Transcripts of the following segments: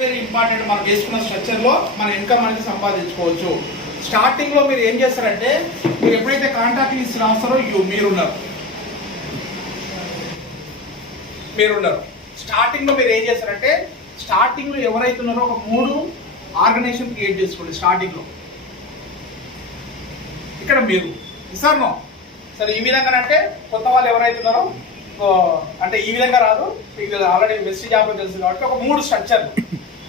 Very important. మనం వేసుకున్న స్ట్రక్చర్లో మన ఇన్కమ్ అనేది సంపాదించుకోవచ్చు. స్టార్టింగ్లో మీరు ఏం చేస్తారంటే, మీరు ఎప్పుడైతే కాంట్రాక్ట్ లిస్ట్ రాస్తారో మీరున్నారు స్టార్టింగ్లో మీరు ఏం చేస్తారంటే, స్టార్టింగ్లో ఎవరైతే ఉన్నారో ఒక 3 ఆర్గనైజేషన్ క్రియేట్ చేసుకోండి. స్టార్టింగ్లో ఇక్కడ మీరు ఇస్తాను సరే ఈ విధంగా అంటే కొత్త వాళ్ళు ఎవరైతే ఉన్నారో అంటే ఈ విధంగా రాదు, మీకు ఆల్రెడీ వెస్ట్ జాబ్లో తెలుసు కాబట్టి ఒక 3 స్ట్రక్చర్లు.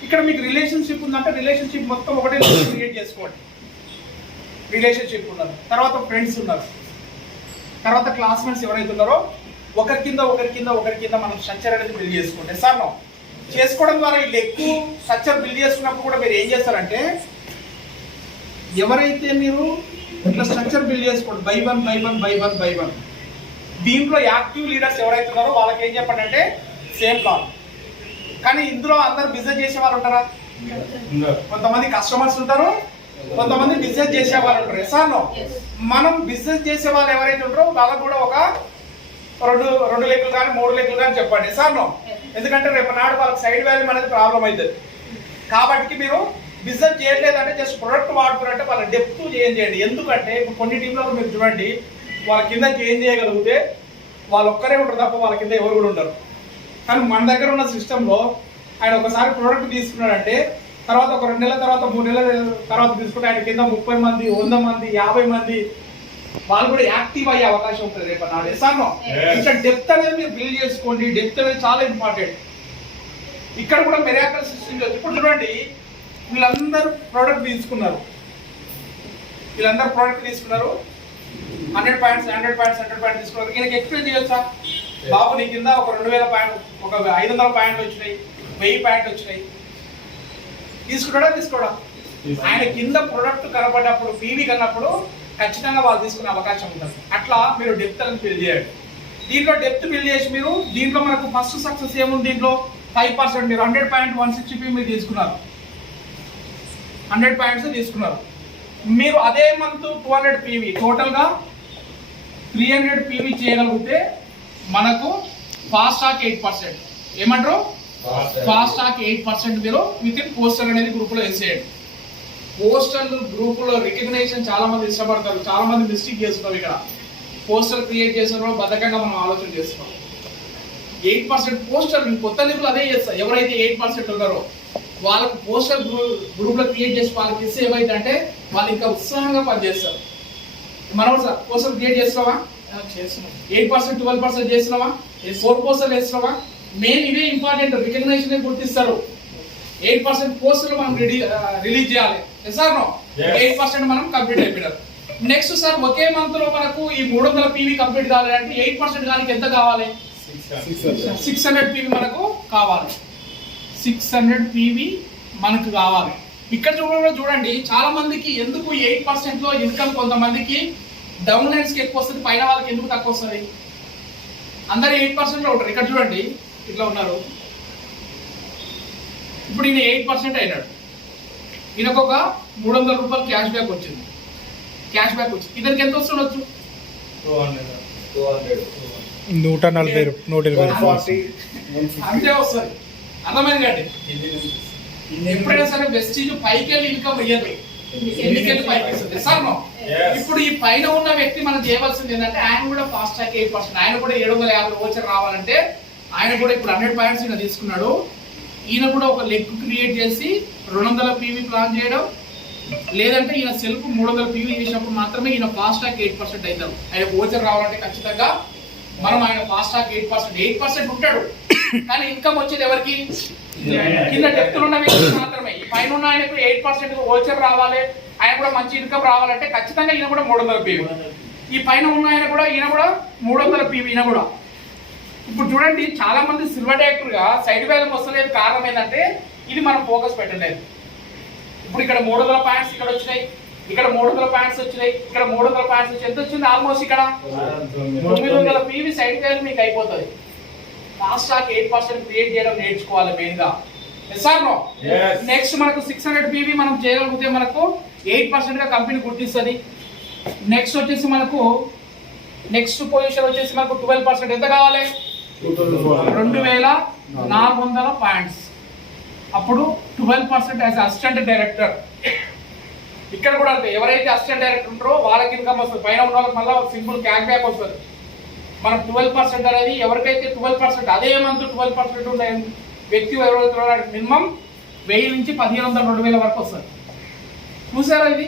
ఇక్కడ మీకు రిలేషన్షిప్ ఉందంటే రిలేషన్షిప్ మొత్తం ఒకటే క్రియేట్ చేసుకోండి. రిలేషన్షిప్ ఉన్నారు, తర్వాత ఫ్రెండ్స్ ఉన్నారు, తర్వాత క్లాస్మేట్స్ ఎవరైతే ఉన్నారో ఒకరి కింద మనం స్ట్రక్చర్ అనేది బిల్డ్ చేసుకోండి. సార్ చేసుకోవడం ద్వారా వీళ్ళు ఎక్కువ స్ట్రక్చర్ బిల్డ్ చేసుకున్నప్పుడు కూడా మీరు ఏం చేస్తారంటే, ఎవరైతే మీరు ఇట్లా స్ట్రక్చర్ బిల్డ్ చేసుకోండి బై వన్ దీంట్లో యాక్టివ్ లీడర్స్ ఎవరైతే ఉన్నారో వాళ్ళకి ఏం చెప్పండి అంటే సేమ్ కాల్. కానీ ఇందులో అందరు బిజినెస్ చేసే వాళ్ళు ఉంటారా? కొంతమంది కస్టమర్స్ ఉంటారు, కొంతమంది బిజినెస్ చేసే వాళ్ళు ఉంటారు. ఎసానో మనం బిజినెస్ చేసే వాళ్ళు ఎవరైతే ఉంటారో వాళ్ళకు కూడా ఒక 2 లెగ్లు కానీ 3 లెగ్లు కానీ చెప్పండి. ఎసానో ఎందుకంటే రేపు నాడు వాళ్ళకి సైడ్ వాల్యూ అనేది ప్రాబ్లం అవుతుంది. కాబట్టి మీరు బిజినెస్ చేయట్లేదంటే జస్ట్ ప్రొడక్ట్ వాడుతున్నారంటే వాళ్ళ డెప్త్ చేయండి. ఎందుకంటే ఇప్పుడు కొన్ని టీంలో మీరు చూడండి, వాళ్ళ కింద చేంజ్ చేయగలిగితే వాళ్ళు ఒక్కరే ఉంటారు తప్ప వాళ్ళ కింద ఎవరు కూడా ఉండరు. కానీ మన దగ్గర ఉన్న సిస్టంలో ఆయన ఒకసారి ప్రోడక్ట్ తీసుకున్నాడంటే తర్వాత ఒక 2 నెలల తర్వాత 3 నెలల తర్వాత తీసుకుంటే ఆయన కింద 30 మంది 100 మంది 50 మంది వాళ్ళు కూడా యాక్టివ్ అయ్యే అవకాశం ఉంటుంది రేపు నాడు. ఎసానో ఇంకా డెప్త్ అనేది మీరు బిల్డ్ చేసుకోండి. డెప్త్ అనేది చాలా ఇంపార్టెంట్. ఇక్కడ కూడా మిరాకిల్ సిస్టమ్. ఇప్పుడు చూడండి, వీళ్ళందరూ ప్రోడక్ట్ తీసుకున్నారు 100 పాయింట్స్ తీసుకున్నారు. ఈయనకి ఎక్స్ప్లెయిన్ చేయొచ్చా, బాబు నీ కింద ఒక 2000 పాయింట్ ఒక 500 పాయింట్లు వచ్చినాయి, 1000 పాయింట్లు వచ్చినాయి, తీసుకోడా? ఆయన కింద ప్రొడక్ట్ కనపడ్డప్పుడు పీవీ కన్నప్పుడు ఖచ్చితంగా వాళ్ళు తీసుకునే అవకాశం ఉంటుంది. అట్లా మీరు డెప్త్ అనేది బిల్డ్ చేయండి. దీంట్లో డెప్త్ బిల్డ్ చేసి మీరు దీంట్లో మనకు ఫస్ట్ సక్సెస్ ఏముంది, దీంట్లో 5% మీరు 100.160p మీరు తీసుకున్నారు, 100 పాయింట్స్ తీసుకున్నారు. మీరు అదే మంత్ 200 పీవీ టోటల్గా 300 పీవీ చేయగలిగితే మనకు ఫాస్ట్ ట్రాక్ 8%. ఏమంటారు? ఫాస్ట్ ట్రాక్ 8% మీరు విత్ ఇన్ పోస్టర్ అనేది గ్రూపులో వేసేయండి. పోస్టర్ గ్రూపులో రికగ్నైజేషన్ చాలా మంది ఇష్టపడతారు, చాలా మంది మిస్టేక్ చేస్తున్నారు. ఇక్కడ పోస్టర్ క్రియేట్ చేసిన బద్ధకంగా మనం ఆలోచన చేస్తున్నాం. 8% పోస్టర్ కొత్త లింకులు అదే చేస్తారు. ఎవరైతే 8% ఉన్నారో వాళ్ళకి పోస్టర్ గ్రూప్లో క్రియేట్ చేసి వాళ్ళకి ఇస్తే ఏమైతే అంటే వాళ్ళు ఇంకా ఉత్సాహంగా పనిచేస్తారు. మనం సార్ పోస్టర్ క్రియేట్ చేస్తున్నావా? 8% 12% చేస్తున్నావా? 4% వేస్తున్నావా? మెయిన్ ఇవే ఇంపార్టెంట్. రికగ్నైజేషన్ గుర్తిస్తారు. 8% పోస్టర్లు మనం రిలీజ్ చేయాలి. సార్ 8% మనం కంప్లీట్ అయిపోయినారు. నెక్స్ట్ సార్ ఒకే మంత్ లో మనకు ఈ 300 పీవీ కంప్లీట్ కావాలంటే 8% దానికి ఎంత కావాలి? 600 పీవీ మనకు కావాలి. 600 పీవీ మనకు కావాలి. ఇక్కడ చూడండి చాలా మందికి ఎందుకు 8% లో ఇన్కమ్ కొంతమందికి డౌన్ లైన్స్ కి ఎక్కువ వస్తుంది, పైన వాళ్ళకి ఎందుకు తక్కువ వస్తుంది? అందరు 8% లో ఉంటారు. ఇక్కడ చూడండి ఇట్లా ఉన్నారు. ఇప్పుడు ఈయన 8% అయినాడు, ఈయనకు ఒక 300 రూపాయలు క్యాష్ బ్యాక్ వచ్చింది. ఇతనికి ఎంత వస్తుండొచ్చు? 140 అంతే వస్తుంది. అర్థమైంది కండి. ఎప్పుడైనా సరే వెస్టీజ్ పైకి వెళ్ళి ఇన్కమ్ ఇయ్యదు, ఎన్నికెళ్ళి పైకి వస్తుంది. సార్ ఇప్పుడు ఈ పైన ఉన్న వ్యక్తి మనం చేయవలసింది ఏంటంటే, ఆయన కూడా ఫాస్ట్ ట్రాక్ 8%, ఆయన కూడా 750 ఓచర్ రావాలంటే ఆయన కూడా ఇప్పుడు 100 పాయింట్స్ ఈయన తీసుకున్నాడు. ఈయన కూడా ఒక లెగ్ క్రియేట్ చేసి 200 పీవీ ప్లాన్ చేయడం, లేదంటే ఈయన సెల్ఫ్ 300 పీవీ చేసినప్పుడు మాత్రమే ఈయన ఫాస్ట్ ట్రాక్ 8% అవుతాడు. ఆయన ఓచర్ రావాలంటే ఖచ్చితంగా మనం ఆయన ఫాస్ట్ ట్రాక్ 8% ఉంటాడు. కానీ ఇన్కమ్ వచ్చేది ఎవరికి? కింద డెప్త్ ఉన్న వ్యక్తి మాత్రమే. ఈ పైన ఉన్న ఆయనకు 8% ఓచర్ రావాలి, ఆయన కూడా మంచి ఇన్కమ్ రావాలంటే ఖచ్చితంగా ఈయన కూడా 300 పీవీ. ఈ పైన ఉన్న ఈయన కూడా 300 పీవీ. ఈయన కూడా ఇప్పుడు చూడండి చాలా మంది సిల్వర్ డైరెక్టర్ గా సైడ్ వాల్యూ వస్తలేదు. కారణం ఏంటంటే ఇది మనం ఫోకస్ పెట్టలేదు. ఇప్పుడు ఇక్కడ 300 పాయింట్స్ ఇక్కడ వచ్చినాయి, ఇక్కడ 300 పాయింట్స్ వచ్చినాయి, ఇక్కడ 300 పాయింట్స్ వచ్చి ఎంత వచ్చింది? ఆల్మోస్ట్ ఇక్కడ 900 పీవీ సైడ్ వాల్యూ మీకు అయిపోతుంది. ఫాస్ట్ ట్రాక్ 8% క్రియేట్ చేయడం నేర్చుకోవాలి మెయిన్ గా. నెక్స్ట్ మనకు 600 పీవీ మనం చేయగలిగితే మనకు 8% గా కంపెనీ గుర్తిస్తుంది. నెక్స్ట్ వచ్చేసి మనకు నెక్స్ట్ పొజిషన్ వచ్చేసి మనకు 12% ఎంత కావాలి? 2400 పాయింట్స్. అప్పుడు 12% యాజ్ అసిస్టెంట్ డైరెక్టర్. ఇక్కడ కూడా అంతే, ఎవరైతే అసిస్టెంట్ డైరెక్టర్ ఉంటారో వాళ్ళకి ఇన్కమ్ వస్తుంది, పైన ఉన్న వాళ్ళకి మళ్ళీ సింపుల్ క్యాష్ బ్యాక్ వస్తుంది. మనం 12% అనేది ఎవరికైతే 12% అదే మంత్ 12% ఉండే వ్యక్తి ఎవరైతే మినిమం 1000 నుంచి 1500 2000 వరకు వస్తుంది. చూసారా ఇది?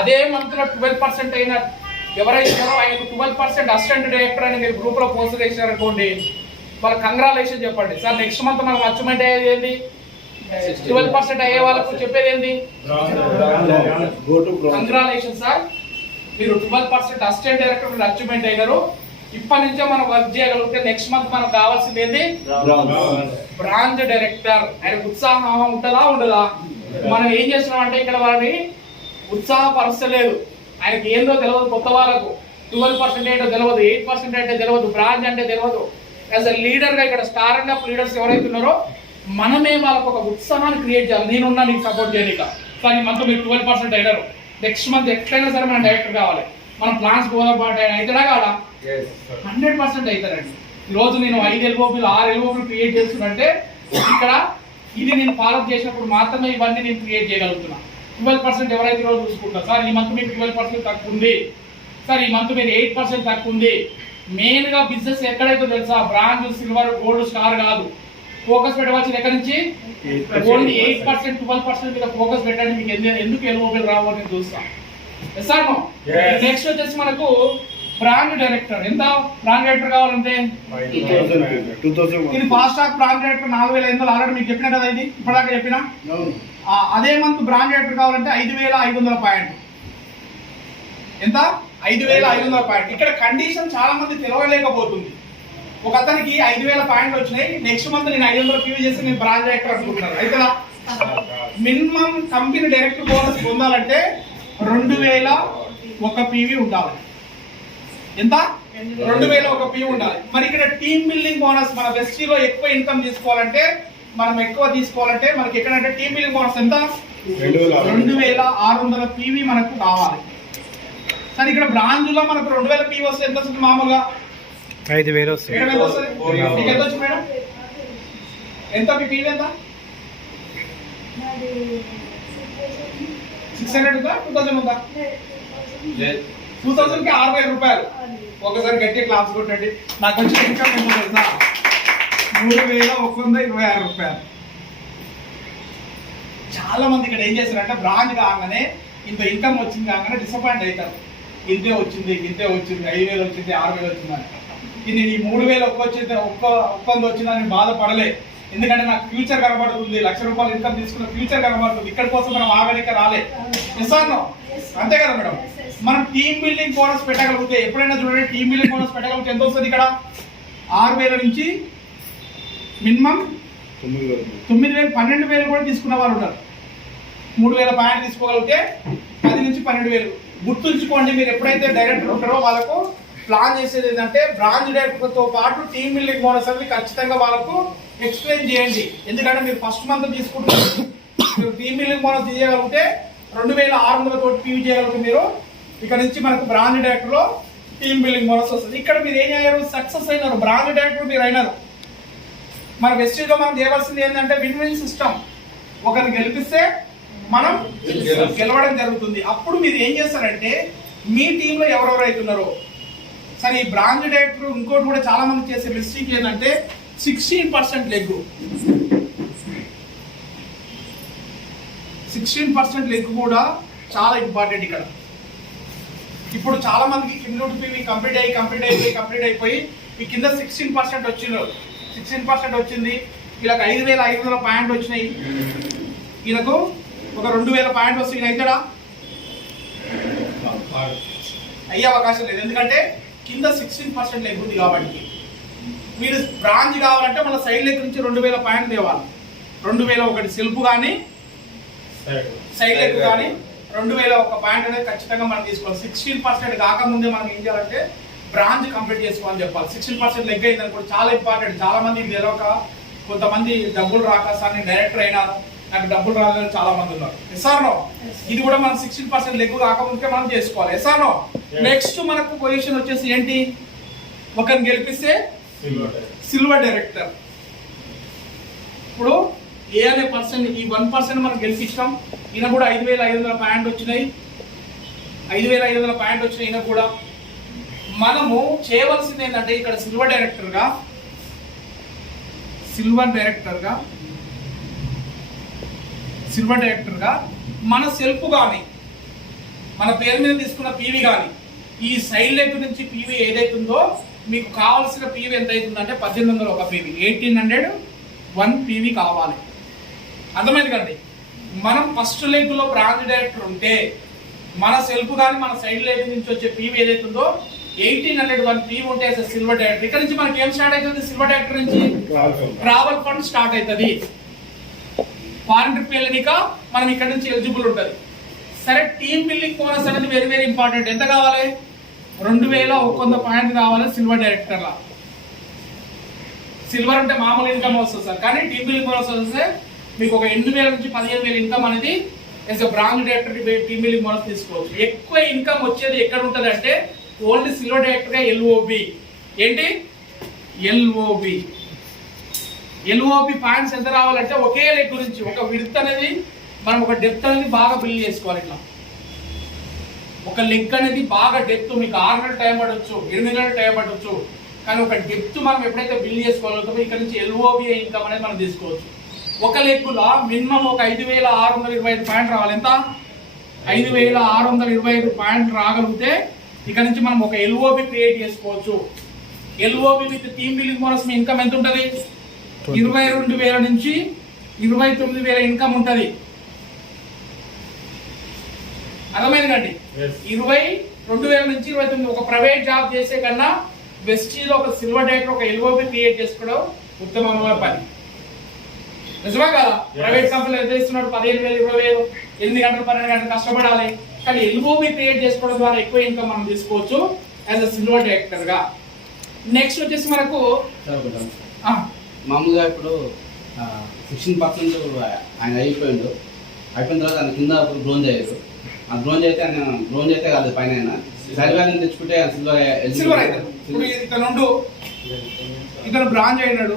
అదే మంత్ లో 12% అయిన ఎవరైతే ఆయనకు 12% అసిస్టెంట్ డైరెక్టర్ అని మీరు గ్రూప్ లో పోస్ట్ చేశారనుకోండి, వాళ్ళ కంగ్రాచులేషన్ చెప్పండి. సార్ నెక్స్ట్ మంత్ మనం అచీవ్మెంట్ అయ్యేది ఏంటి? 12% అయ్యే వాళ్ళకు చెప్పేది ఏంటి? కంగ్రాచులేషన్ సార్, మీరు 12% అసిస్టెంట్ డైరెక్టర్ మీరు అచీవ్మెంట్ అయినారు. ఇప్పటి నుంచే మనం వర్క్ చేయగలిగితే నెక్స్ట్ మంత్ మనకు కావాల్సింది ఏంటి? Branch director. ఆయన ఉత్సాహం ఉంటుందా ఉండదా? మనం ఏం చేస్తున్నాం అంటే ఇక్కడ వాళ్ళని ఉత్సాహపరచలేదు. ఆయనకి ఏందో తెలియదు, కొత్త వాళ్ళకు 12% ఏంటో తెలియదు, 8% అంటే తెలియదు, బ్రాంచ్ అంటే తెలియదు. యాజ్ అ లీడర్ గా ఇక్కడ స్టార్ అప్ లీడర్స్ ఎవరైతే ఉన్నారో మనమే వాళ్ళకు ఒక ఉత్సాహాన్ని క్రియేట్ చేయాలి. నేనున్నా నీకు సపోర్ట్ చేయనిక. కానీ ఈ మంత్ మీరు 12% అయినారు, నెక్స్ట్ మంత్ ఎట్లయినా సరే మనం డైరెక్టర్ కావాలి. మనం ప్లాన్స్ గోదాపాటు అయితేనా కావాలా? 100% అవుతారండి. ఈరోజు నేను 5 ఎల్ఓపీలు 6 ఎల్ఓపీలు క్రియేట్ చేస్తున్నంటే ఇక్కడ ఇది నేను ఫాలో చేసినప్పుడు మాత్రమే ఇవన్నీ నేను క్రియేట్ చేయగలుగుతున్నా. 12% ఎవరైతే ఈరోజు చూసుకుంటారు, సార్ ఈ మంత్ మీకు 12% తక్కువ ఉంది, సార్ ఈ మంత్ మీరు 8% తక్కువ ఉంది. మెయిన్ గా బిజినెస్ ఎక్కడైతే తెలుసా, బ్రాంజ్ సిల్వర్ గోల్డ్ స్టార్ కాదు. ఫోకస్ పెట్టవలసింది ఎక్కడి నుంచి? ఓన్లీ 8% 12% మీద ఫోకస్ పెట్టండి. మీకు ఎందుకు ఎల్ఓపీలు రావు నేను చూస్తాను. నెక్స్ట్ వచ్చేసి మనకు బ్రాండ్ డైరెక్టర్. ఎంత బ్రాండ్ డైరెక్టర్ కావాలంటే ఇది fast track brand director 4500 already మీకు చెప్పినా కదా, ఇది ఇప్పటిదాకా చెప్పినా. అదే మంత్ బ్రాండ్ డైరెక్టర్ కావాలంటే 5500 పాయింట్. ఎంత? 5500 పాయింట్. ఇక్కడ కండిషన్ చాలా మంది తెలవలేకపోతుంది. ఒక అతనికి 5000 పాయింట్లు వచ్చినాయి, నెక్స్ట్ మంత్ నేను 500 పీవీ చేసి నేను బ్రాంచ్ డైరెక్టర్ అనుకుంటున్నాను. అయితే మినిమం కంపెనీ డైరెక్టర్ బోనస్ పొందాలంటే 2001 పీవీ ఉండాలి. ఎంత? 2001 పీవీ ఉండాలి. మరి ఇక్కడ టీమ్ బిల్డింగ్ బోనస్ మన వెస్టీలో ఎక్కువ ఇన్కమ్ తీసుకోవాలంటే, మనం ఎక్కువ తీసుకోవాలంటే మనకి ఎక్కడంటే టీమ్ బిల్డింగ్ బోనస్ ఎంత? 2600 పీవీ మనకు కావాలి. సరే ఇక్కడ బ్రాంచ్ లో మనకు 2000 పీవీ వస్తే ఎంత వస్తుంది? మామూలుగా 5000 వస్తుంది. మీకు ఎంత వచ్చింది మేడం? ఎంత మీ పీవీ ఎంత? 600 ఉందా? 2000 ఉందా? 2000 కి 6000 రూపాయలు. ఒకసారి గట్టి క్లాస్ కొట్టండి. నాకు వచ్చిన ఇన్కమ్ ఎంత తెలుసా? 3126 రూపాయలు. చాలా మంది ఇక్కడ ఏం చేస్తారంటే బ్రాంచ్ కాగానే ఇంత ఇన్కమ్ వచ్చింది కాగానే డిసప్పాయింట్ అవుతారు. ఇంతే వచ్చింది 5000 వచ్చింది 6000 వచ్చింది అని. ఇది ఈ 3000 ఒక్కొంది వచ్చిందని బాధపడలే. ఎందుకంటే నాకు ఫ్యూచర్ కనబడుతుంది, 1,00,000 రూపాయలు ఇన్కమ్ తీసుకున్న ఫ్యూచర్ కనబడుతుంది. ఇక్కడ కోసం మనం ఆగనిక రాలే. అంతే కదా మేడం? మనం టీమ్ బిల్డింగ్ బోనస్ పెట్టగలిగితే, ఎప్పుడైనా చూడండి టీమ్ బిల్డింగ్ బోనస్ పెట్టగలిగితే ఎంత వస్తుంది? ఇక్కడ 6000 నుంచి మినిమం 9000 12,000 కూడా తీసుకున్న వాళ్ళు ఉన్నారు. 3000 పాయింట్ తీసుకోగలిగితే 10 నుంచి 12,000. గుర్తుంచుకోండి, మీరు ఎప్పుడైతే డైరెక్టర్ ఉంటారో వాళ్ళకు ప్లాన్ చేసేది ఏంటంటే బ్రాంచ్ డైరెక్టర్ తో పాటు టీమ్ బిల్డింగ్ బోనస్ అనేది ఖచ్చితంగా వాళ్ళకు ఎక్స్ప్లెయిన్ చేయండి. ఎందుకంటే మీరు ఫస్ట్ మంత్ తీసుకుంటారు, మీరు టీమ్ బిల్డింగ్ బోనస్ తీయగలిగితే 2600 తోటి పీవీ చేయగలిగితే మీరు ఇక్కడ నుంచి మనకు బ్రాంచ్ డైరెక్టర్ లో టీమ్ బిల్డింగ్ బోనస్ వస్తుంది. ఇక్కడ మీరు ఏం అయ్యారు? సక్సెస్ అయినారు, బ్రాంచ్ డైరెక్టర్ మీరు అయినారు. మన వెస్టీజ్ లో మనం చేయవలసింది ఏంటంటే విన్ విన్ సిస్టమ్. ఒకరిని గెలిపిస్తే మనం గెలవడం జరుగుతుంది. అప్పుడు మీరు ఏం చేస్తారంటే మీ టీంలో ఎవరెవరు అవుతున్నారో, సరే ఈ బ్రాంచ్ డైరెక్టర్ ఇంకోటి కూడా చాలా మంది చేసే మిస్టేక్ ఏంటంటే 16% లెగ్. 16% లెగ్ కూడా చాలా ఇంపార్టెంట్ ఇక్కడ. ఇప్పుడు చాలా మందికి కింద కంప్లీట్ అయిపోయి ఈ కింద 16% వచ్చింది. 16% వచ్చింది. వీళ్ళకి 5500 పాయింట్ వచ్చినాయి. వీళ్ళకు ఒక 2000 పాయింట్ వస్తుంది. అవుతాడా? అయ్యే అవకాశం లేదు. ఎందుకంటే కింద 16% లెగ్ ఉంది కాబట్టి. మీరు బ్రాంచ్ కావాలంటే మన సైడ్ లెగ్ నుంచి 2000 పాయింట్ తేవాలి. 2001 సెల్ఫ్ కానీ సైడ్ లెగ్ కానీ 2001 పాయింట్ అనేది ఖచ్చితంగా మనం తీసుకోవాలి. 16% కాకముందే మనం ఏం చేయాలంటే బ్రాంచ్ కంప్లీట్ చేసుకోవాలని చెప్పాలి. 16% లెగ్ అయిందని కూడా చాలా ఇంపార్టెంట్. చాలా మంది తెలియక, కొంతమంది డబ్బులు రాక సార్ నేను డైరెక్టర్ అయినాను నాకు డబ్బులు రాలేదని చాలా మంది ఉన్నారు. ఎస్ఆర్నో ఇది కూడా మనం 16% లెగ్ కాకముందుకే మనం చేసుకోవాలి. ఎస్ఆర్నో నెక్స్ట్ మనకు పొజిషన్ వచ్చేసి ఏంటి? ఒకరిని గెలిపిస్తే సిల్వర్ డైరెక్టర్. ఏ అనే పర్సన్ ఈ 1% మనం గెలిపించాం. ఈయన కూడా 5,500 పాయింట్ వచ్చినాయి. 5,500 పాయింట్ వచ్చినాయి. ఈయన కూడా మనము చేయవలసింది ఏంటంటే ఇక్కడ సిల్వర్ డైరెక్టర్గా మన సెల్ఫ్ కానీ మన పేరు మీద తీసుకున్న పీవీ కానీ ఈ సైడ్ లెగ్ నుంచి పీవీ ఏదైతుందో మీకు కావాల్సిన పీవీ ఎంత అవుతుందంటే 1800 ఒక పీవీ, 1801 పీవీ కావాలి. అర్థమైంది కండి. మనం ఫస్ట్ లెగ్లో బ్రాంచ్ డైరెక్టర్ ఉంటే మన సెల్ఫ్ కానీ మన సైడ్ లెగ్ నుంచి వచ్చే పీవీ ఏదైతుందో 1801 పీవీ ఉంటే సిల్వర్ డైరెక్టర్. ఇక్కడ నుంచి మనకి ఏం స్టార్ట్ అవుతుంది? సిల్వర్ డైరెక్టర్ నుంచి ట్రావెల్ ఫండ్ స్టార్ట్ అవుతుంది. ఫారెన్ ట్రిప్ వెళ్ళనిక మనం ఇక్కడ నుంచి ఎలిజిబుల్ ఉంటుంది. సరే, టీమ్ బిల్డింగ్ బోనస్ అనేది వెరీ వెరీ ఇంపార్టెంట్. ఎంత కావాలి? 2,100 పాయింట్ కావాలి సిల్వర్ డైరెక్టర్లా. సిల్వర్ అంటే మామూలు ఇన్కమ్ వస్తుంది సార్, కానీ టీమ్ బిల్డింగ్ బోనస్ వస్తే మీకు ఒక 8,000 నుంచి 15,000 ఇన్కమ్ అనేది as a branch director team building bonus తీసుకోవచ్చు. ఎక్కువ ఇన్కమ్ వచ్చేది ఎక్కడ ఉంటుంది అంటే ఓన్లీ సిల్వర్ డైరెక్టర్గా ఎల్ఓబి. ఏంటి? ఎల్ఓబి పాయింట్స్ ఎంత రావాలంటే ఒకే లెగ్ గురించి ఒక విడ్త్ అనేది మనం ఒక డెప్త్ అనేది బాగా బిల్డ్ చేసుకోవాలి. ఇట్లా ఒక లెగ్ అనేది బాగా డెప్త్ మీకు 6 నెలలు టైం పడవచ్చు, 8 నెలలు టైం పడవచ్చు, కానీ ఒక డెప్త్ మనం ఎప్పుడైతే బిల్డ్ చేసుకోగలుగుతామో ఇక్కడ నుంచి ఎల్ఓబి ఇన్కమ్ అనేది మనం తీసుకోవచ్చు. ఒక లెగ్లో మినిమం ఒక 5,625 పాయింట్ రావాలి. ఎంత? 5,625 పాయింట్ రాగలిగితే ఇక్కడ నుంచి మనం ఒక ఎల్ఓబి క్రియేట్ చేసుకోవచ్చు. LOB with team building bonus me income ఎంత ఉంటుంది? 22,000 నుంచి 29,000 ఇన్కమ్ ఉంటుంది. అర్థమైంది కండి. 22,000 నుంచి 29,000 ఒక ప్రైవేట్ జాబ్ చేసే కన్నా వెస్టీలో ఒక సిల్వర్ డైరెక్టర్ ఒక ఎల్ఓబి క్రియేట్ చేసుకోవడం ఉత్తమమైన పని. నిజమే కదా? ప్రైవేట్ కంపెనీలు ఎంత ఇస్తున్నాడు? 15,000, 20,000, 8 గంటలు 12 గంటలు కష్టపడాలి, కానీ ఎల్ఓబి క్రియేట్ చేసుకోవడం ద్వారా ఎక్కువ ఇన్కమ్ మనం తీసుకోవచ్చు యాజ్ అ సిల్వర్ డైరెక్టర్ గా. నెక్స్ట్ వచ్చేసి మనకు మామూలుగా ఇప్పుడు 16% ఆయన అయిపోయిన తర్వాత ఆయన కింద బ్రోంజ్ అయ్యారు. ఆ బ్రోంజ్ అయితే కాదు పైన సైడ్ వాల్యూ తెచ్చుకుంటే సిల్వర్ అవుతాడు. ఇప్పుడు ఇతను బ్రాంజ్ అయినాడు,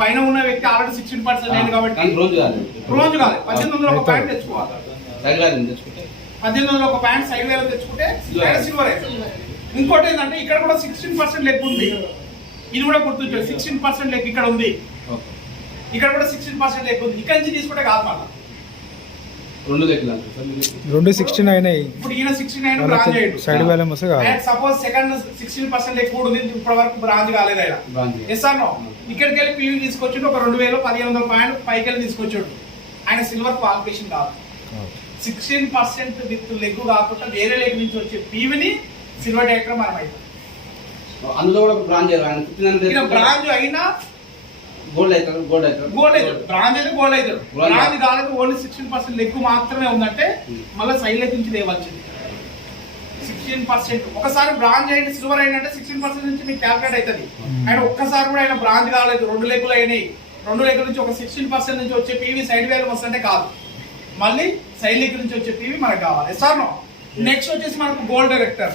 పైన ఉన్న వ్యక్తి ఆల్రెడీ 16% అయింది కాబట్టి బ్రోంజ్ కాదు. 1800 ఒక పాయింట్ తెచ్చుకోవాలి. సైడ్ వాల్యూ తెచ్చుకుంటే 1800 ఒక పాయింట్ సైడ్ వాల్యూ తెచ్చుకుంటే సిల్వర్ అవుతుంది. ఇంకోటి ఏంటంటే ఇక్కడ కూడా 16% లెగ్ ఉంది. ఇది కూడా గుర్తుంచారు. 16% లెగ్ ఇక్కడ ఉంది, ఇక్కడ కూడా 16% లెగ్ ఉంది. ఇక్కడ నుంచి తీసుకుంటే కాదు మళ్ళీ 2 16 అయినాయి. ఇప్పుడు ఈయన 69 బ్రాంజ్ అయ్యాడు. సైడ్ వాల్యూ వస్తే కాదు. సపోజ్ సెకండ్ 16% లెగ్ కూడా ఉంది, ఇప్పటి వరకు బ్రాంజ్ కాలేదు ఆయన. Yes or no? ఇక్కడికి వెళ్ళి పీవీ తీసుకొచ్చిండు, ఒక 2,100 పాయింట్ పైకి వెళ్ళి తీసుకొచ్చాడు. ఆయన సిల్వర్ క్వాలిఫికేషన్ కాదు. 16% విత్ లెగ్ కాకుండా వేరే లెగ్ నుంచి వచ్చే పీవీని సిల్వర్ డైరెక్టర్ మనం అవుతాం. అందులో కూడా బ్రాంజ్ బ్రాంజ్ అయినా గోల్డ్ అవుతాడు. బ్రాంజ్ అయితే గోల్డ్ అవుతాడు. బ్రాంజ్ కాలేదు, ఓన్లీ 16% లెగ్ మాత్రమే ఉందంటే మళ్ళీ సైడ్ లెగ్ నుంచి లేవాల్సింది 16%. ఒకసారి బ్రాంజ్ అయింది సిల్వర్ అయిందంటే 16% నుంచి మీకు క్యాల్కులేట్ అవుతుంది. అండ్ ఒక్కసారి కూడా ఆయన బ్రాంజ్ కాలేదు, 2 లెగ్గులు అయినాయి, 2 లెగ్గుల నుంచి ఒక 16% నుంచి వచ్చే పీవీ సైడ్ వాల్యూ వస్తుంటే కాదు, మళ్ళీ సైడ్ లెగ్ నుంచి వచ్చే పీవీ మనకు కావాలి. Sir no? నెక్స్ట్ వచ్చేసి మనకు గోల్డ్ డైరెక్టర్.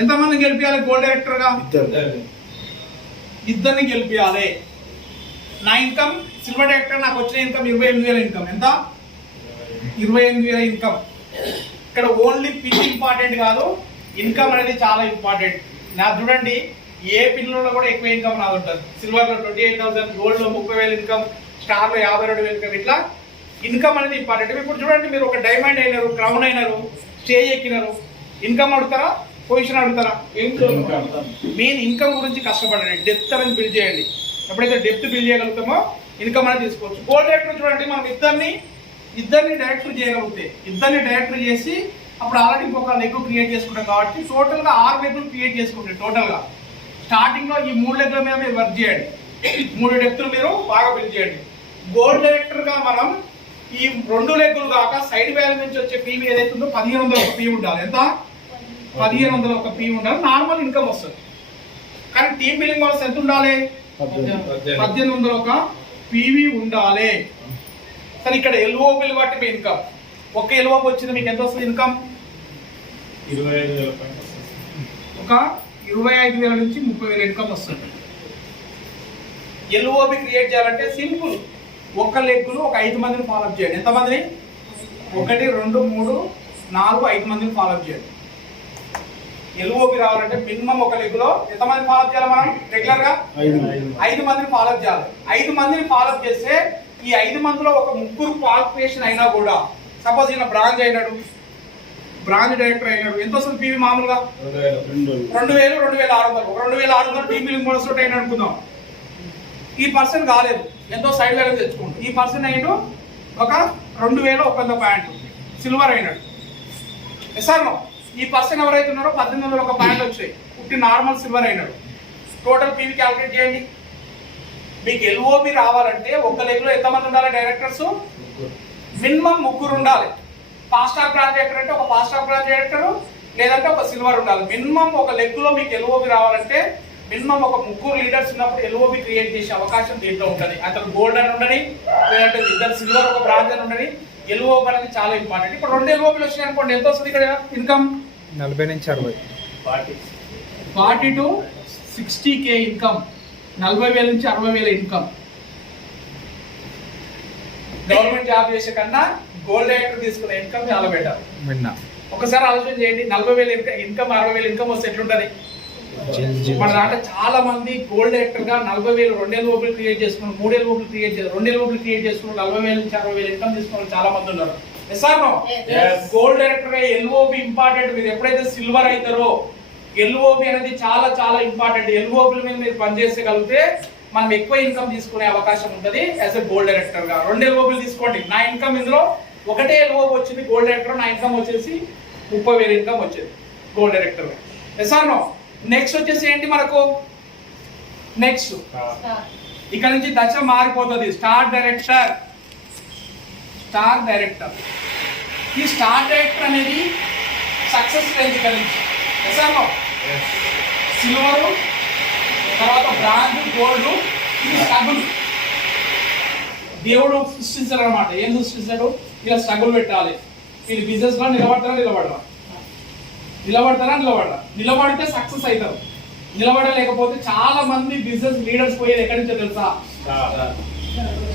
ఎంతమంది గెలిపించాలి గోల్డ్ డైరెక్టర్ గా? ఇద్దరిని గెలిపించాలి. నా ఇన్కమ్ సిల్వర్ డైరెక్టర్ నాకు వచ్చిన ఇన్కమ్ 28,000 ఇన్కమ్. ఎంత? 28,000 ఇన్కమ్. ఇక్కడ ఓన్లీ పిన్ ఇంపార్టెంట్ కాదు, ఇన్కమ్ అనేది చాలా ఇంపార్టెంట్. నా చూడండి, ఏ పిన్లో కూడా ఎక్కువ ఇన్కమ్ నాది ఉంటుంది. సిల్వర్లో 28,000, గోల్డ్లో 30,000 ఇన్కమ్, స్టార్లో 52,000 ఇన్కమ్. ఇట్లా ఇన్కమ్ అనేది ఇంపార్టెంట్. ఇప్పుడు చూడండి, మీరు ఒక డైమండ్ అయినారు, క్రౌన్ అయినారు, స్టేజ్ ఎక్కినారు, ఇన్కమ్ అడుగుతారా, పొజిషన్ అడుగుతారా? మెయిన్ ఇన్కమ్ గురించి కష్టపడండి, డెప్త్ అనేది బిల్డ్ చేయండి. ఎప్పుడైతే డెప్త్ బిల్డ్ చేయగలుగుతామో ఇన్కమ్ అనేది తీసుకోవచ్చు. గోల్డ్ డైరెక్టర్ చూడండి, మనం ఇద్దరిని డైరెక్టర్ చేయగలిగితే, ఇద్దరిని డైరెక్టర్ చేసి అప్పుడు ఆల్రెడీ ఇంకొక లెగ్ క్రియేట్ చేసుకుంటాం కాబట్టి టోటల్గా 6 లెగ్లు క్రియేట్ చేసుకుంటాం. టోటల్గా స్టార్టింగ్లో ఈ 3 లెగ్ల మీద మీరు వర్క్ చేయండి, 3 డెప్త్లు మీరు బాగా బిల్డ్ చేయండి. గోల్డ్ డైరెక్టర్గా మనం ఈ 2 లెగ్గులు కాక సైడ్ వాల్యూ నుంచి వచ్చే పీవీ ఏదైతే ఉందో 1,500 ఒక పీవీ ఉండాలి. ఎంత? 1,500 ఒక పీవీ ఉండాలి. నార్మల్ ఇన్కమ్ వస్తుంది. కానీ టీమ్ బిల్డింగ్ బోనస్ ఎంత ఉండాలి? 1,800 ఒక పీవీ ఉండాలి. సరే, ఇక్కడ ఎల్ఓబిలు బట్టి మీ ఇన్కమ్, ఒక ఎల్ఓబి వచ్చింది మీకు ఎంత వస్తుంది ఇన్కమ్? 25,000 ఒక 25,000 నుంచి 30,000 ఇన్కమ్ వస్తుంది. ఎల్ఓబి క్రియేట్ చేయాలంటే సింపుల్, ఒక్క లెగ్గులు ఒక 5 మందిని ఫాలోఅప్ చేయండి. ఎంతమందిని? 1 2 3 4 5 మందిని ఫాలోఅప్ చేయండి. ఎల్ఓపి రావాలంటే మినిమం ఒక లెగ్గులో ఎంతమంది ఫాలోఅప్ చేయాలి? మనం రెగ్యులర్ గా 5 మందిని ఫాలోఅప్ చేయాలి. 5 మందిని ఫాలోఅప్ చేస్తే ఈ 5 మందిలో ఒక 3 క్వాలిఫికేషన్ అయినా కూడా, సపోజ్ ఈయన బ్రాంచ్ అయినాడు, బ్రాంచ్ డైరెక్టర్ అయినాడు, ఎంత వస్తుంది పీవీ మామూలుగా? 2000 2600. 2600 టీమ్ బిల్లింగ్ బోనస్ తోటి అయినా అనుకుందాం. ఈ పర్సన్ కాలేదు, ఎంతో సైడ్ వాల్యూ తెచ్చుకోండి. ఈ పర్సన్ అయినా ఒక 2100 పాయింట్ సిల్వర్ అయినాడు. సార్ ఈ పర్సన్ ఎవరైతే ఉన్నారో 1800 ఒక పాయింట్ వచ్చాయి, పుట్టి నార్మల్ సిల్వర్ అయినాడు. టోటల్ పీవీ క్యాల్కులేట్ చేయండి. మీకు ఎల్ఓపి రావాలంటే ఒక లెగ్లో ఎంతమంది ఉండాలి? డైరెక్టర్స్ మినిమం 3 ఉండాలి. ఫాస్ట్ స్టార్ బ్రాంచ్ డైరెక్టర్ అంటే ఒక ఫాస్ట్ స్టార్ బ్రాంచ్ డైరెక్టర్, లేదంటే ఒక సిల్వర్ ఉండాలి. మినిమం ఒక లెగ్లో మీకు ఎల్ఓపి రావాలంటే మినిమం ఒక 3 లీడర్స్ ఉన్నప్పుడు ఎల్ఓపి క్రియేట్ చేసే అవకాశం దీంట్లో ఉంటుంది. అతను గోల్డ్ అని ఉండని, లేదంటే ఇద్దరు సిల్వర్ ఒక బ్రాంచ్ అని ఉండని, ఎల్ఓపి అనేది చాలా ఇంపార్టెంట్. ఇప్పుడు 2 ఎల్ఓపీలు వచ్చినాయి అనుకోండి, ఎంత వస్తుంది ఇక్కడ ఇన్కమ్? 40 నుంచి 60, 40 to 60K ఇన్కమ్. 40,000 నుంచి 60,000 ఇన్కమ్. గవర్నమెంట్ జాబ్ చేసే కన్నా గోల్డ్ డైరెక్టర్ తీసుకునే ఇన్కమ్ చాలా బెటర్. ఒకసారి ఆలోచన చేయండి, 40,000 ఇన్కమ్ 60,000 ఇన్కమ్ వస్తే ఎట్లుంటది? మన దాంట్లో చాలా మంది గోల్డ్ డైరెక్టర్ గా 40,000 2 ఎల్ఓపీలు క్రియేట్ చేసుకున్నారు, 3 ఎల్ఓపీలు క్రియేట్ చేస్తారు, 2 ఎల్ఓపీలు క్రియేట్ చేసుకున్నారు, 40,000 నుంచి 60,000 ఇన్కమ్ తీసుకున్న చాలా మంది ఉన్నారు. గోల్డ్ డైరెక్టర్ గా ఎల్ఓపి ఇంపార్టెంట్. మీరు ఎప్పుడైతే సిల్వర్ అవుతారో ఎల్ఓపి అనేది చాలా చాలా ఇంపార్టెంట్. ఎల్ఓపీల మీద మీరు పనిచేయగలిగితే మనం ఎక్కువ ఇన్కమ్ తీసుకునే అవకాశం ఉంటుంది యాజ్ ఎ గోల్డ్ డైరెక్టర్ గా. 2 ఎల్ఓపీలు తీసుకోండి, నా ఇన్కమ్ ఇందులో ఒకటే ఎల్ఓపి వచ్చింది గోల్డ్ డైరెక్టర్, నా ఇన్కమ్ వచ్చేసి 30,000 ఇన్కమ్ వచ్చింది గోల్డ్ డైరెక్టర్ గా. Yes or no? నెక్స్ట్ వచ్చేసి ఏంటి మనకు? నెక్స్ట్ ఇక్కడ నుంచి దశ మారిపోతుంది. Star director. స్టార్ డైరెక్టర్, ఈ స్టార్ డైరెక్టర్ అనేది సక్సెస్ రేంజ్ ఇక్కడ నుంచి. Yes or no? సిల్వర్, తర్వాత బ్రాంజ్, గోల్డ్, ఇది స్ట్రగుల్. దేవుడు సృష్టించారు అనమాట. ఏం సృష్టించాడు? ఇలా స్ట్రగుల్ పెట్టాలి. వీళ్ళు బిజినెస్ లో నిలబడతారా నిలబడితే సక్సెస్ అవుతారు. నిలబడలేకపోతే చాలా మంది బిజినెస్ లీడర్స్ పోయేది ఎక్కడి నుంచో తెలుసా?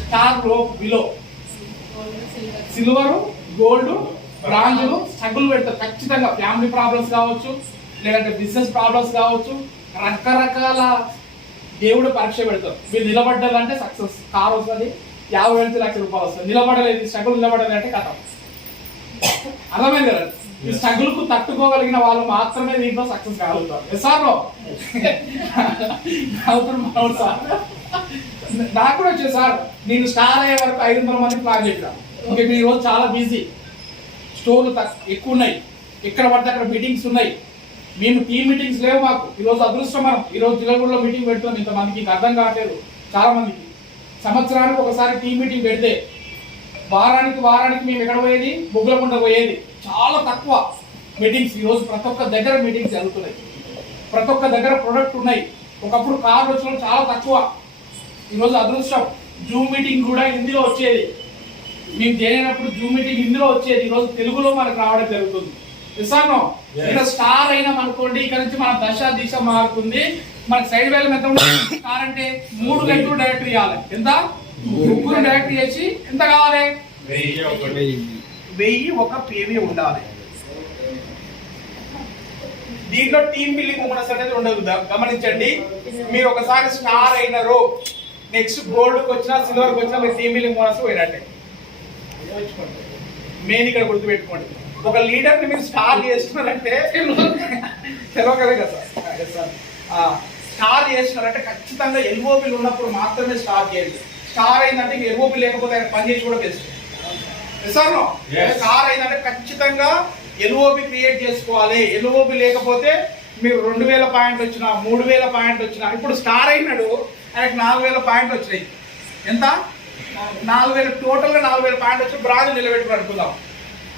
స్టార్ లో బిలో సిల్వర్, గోల్డ్, బ్రాంజ్లు స్ట్రగుల్ పెడతారు ఖచ్చితంగా. ఫ్యామిలీ ప్రాబ్లమ్స్ కావచ్చు, లేదంటే బిజినెస్ ప్రాబ్లమ్స్ కావచ్చు, రకరకాల దేవుడు పరీక్ష పెడతారు. మీరు నిలబడ్డారంటే సక్సెస్. కార్ వస్తుంది, 50,000 లక్షల రూపాయలు వస్తుంది. నిలబడలేదు, స్ట్రగుల్ నిలబడలేదు అంటే కథ. అర్థమైంది కదా? ఈ స్ట్రగుల్ కు తట్టుకోగలిగిన వాళ్ళు మాత్రమే దీంట్లో సక్సెస్ కాగలుగుతారు. సార్ నాకు కూడా వచ్చే సార్, నేను స్టార్ అయ్యే వరకు 500 మంది ప్లాన్ చేశాను. ఓకే, మీరు ఈరోజు చాలా బిజీ, స్టోర్లు ఎక్కువ ఉన్నాయి, ఎక్కడ పడితే అక్కడ మీటింగ్స్ ఉన్నాయి. మేము టీమ్ మీటింగ్స్ లేవు మాకు. ఈరోజు అదృష్టం, మనం ఈరోజు జిల్లగూడలో మీటింగ్ పెడుతున్నాం. ఇంతమందికి ఇంకా అర్థం కావట్లేదు చాలా మందికి. సంవత్సరానికి ఒకసారి టీమ్ మీటింగ్ పెడితే వారానికి మేము ఎక్కడ పోయేది? బొగ్గులకుంట పోయేది. చాలా తక్కువ మీటింగ్స్. ఈరోజు ప్రతి ఒక్క దగ్గర మీటింగ్స్ జరుగుతున్నాయి, ప్రతి ఒక్క దగ్గర ప్రొడక్ట్ ఉన్నాయి. ఒకప్పుడు కార్లు వచ్చిన చాలా తక్కువ. ఈరోజు అదృష్టం, జూమ్ మీటింగ్ కూడా హిందీలో వచ్చేది. మేము చేయనప్పుడు జూమ్ మీటింగ్ హిందీలో వచ్చేది. ఈరోజు తెలుగులో మనకు రావడం జరుగుతుంది. విసాను ఇక్కడ స్టార్ అయినాం అనుకోండి, ఇక్కడ నుంచి మన దిశ మారుతుంది. మనకి సైడ్ వేల ఎంత ఉంటుంది? స్టార్ అంటే 3 లెగ్గులు డైరెక్ట్ చేయాలి. ఎంత? 3 డైరెక్ట్ చేసి ఎంత కావాలి? 1001 పీవీ ఉండాలి. దీంట్లో టీమ్ బిల్డింగ్ బోనస్ అనేది ఉండదు. గమనించండి, మీరు ఒకసారి స్టార్ అయినారు, నెక్స్ట్ గోల్డ్కి వచ్చినా సిల్వర్కి వచ్చినా మీరు టీమ్ బిల్డింగ్ బోనస్ పోయినట్టే. మెయిన్ ఇక్కడ గుర్తుపెట్టుకోండి, ఒక లీడర్ని మీరు స్టార్ చేస్తున్నారంటే తెలియదు కదా సార్. స్టార్ చేస్తున్నారంటే ఖచ్చితంగా ఎల్ఓపీలు ఉన్నప్పుడు మాత్రమే స్టార్ చేయండి. స్టార్ అయిందంటే ఎల్ఓపీ లేకపోతే ఆయన పని చేసి కూడా బెస్ట్. స్టార్ అయిందంటే ఖచ్చితంగా ఎల్ఓపి క్రియేట్ చేసుకోవాలి. ఎల్ఓపి లేకపోతే మీరు 2,000 పాయింట్ వచ్చినా, 3,000 పాయింట్ వచ్చినా. ఇప్పుడు స్టార్ అయినాడు, ఆయనకు 4,000 పాయింట్ వచ్చినాయి. ఎంత? 4,000 టోటల్గా 4,000 పాయింట్ వచ్చి బ్రాంజ్ నిలబెట్టుకుని అనుకుందాం.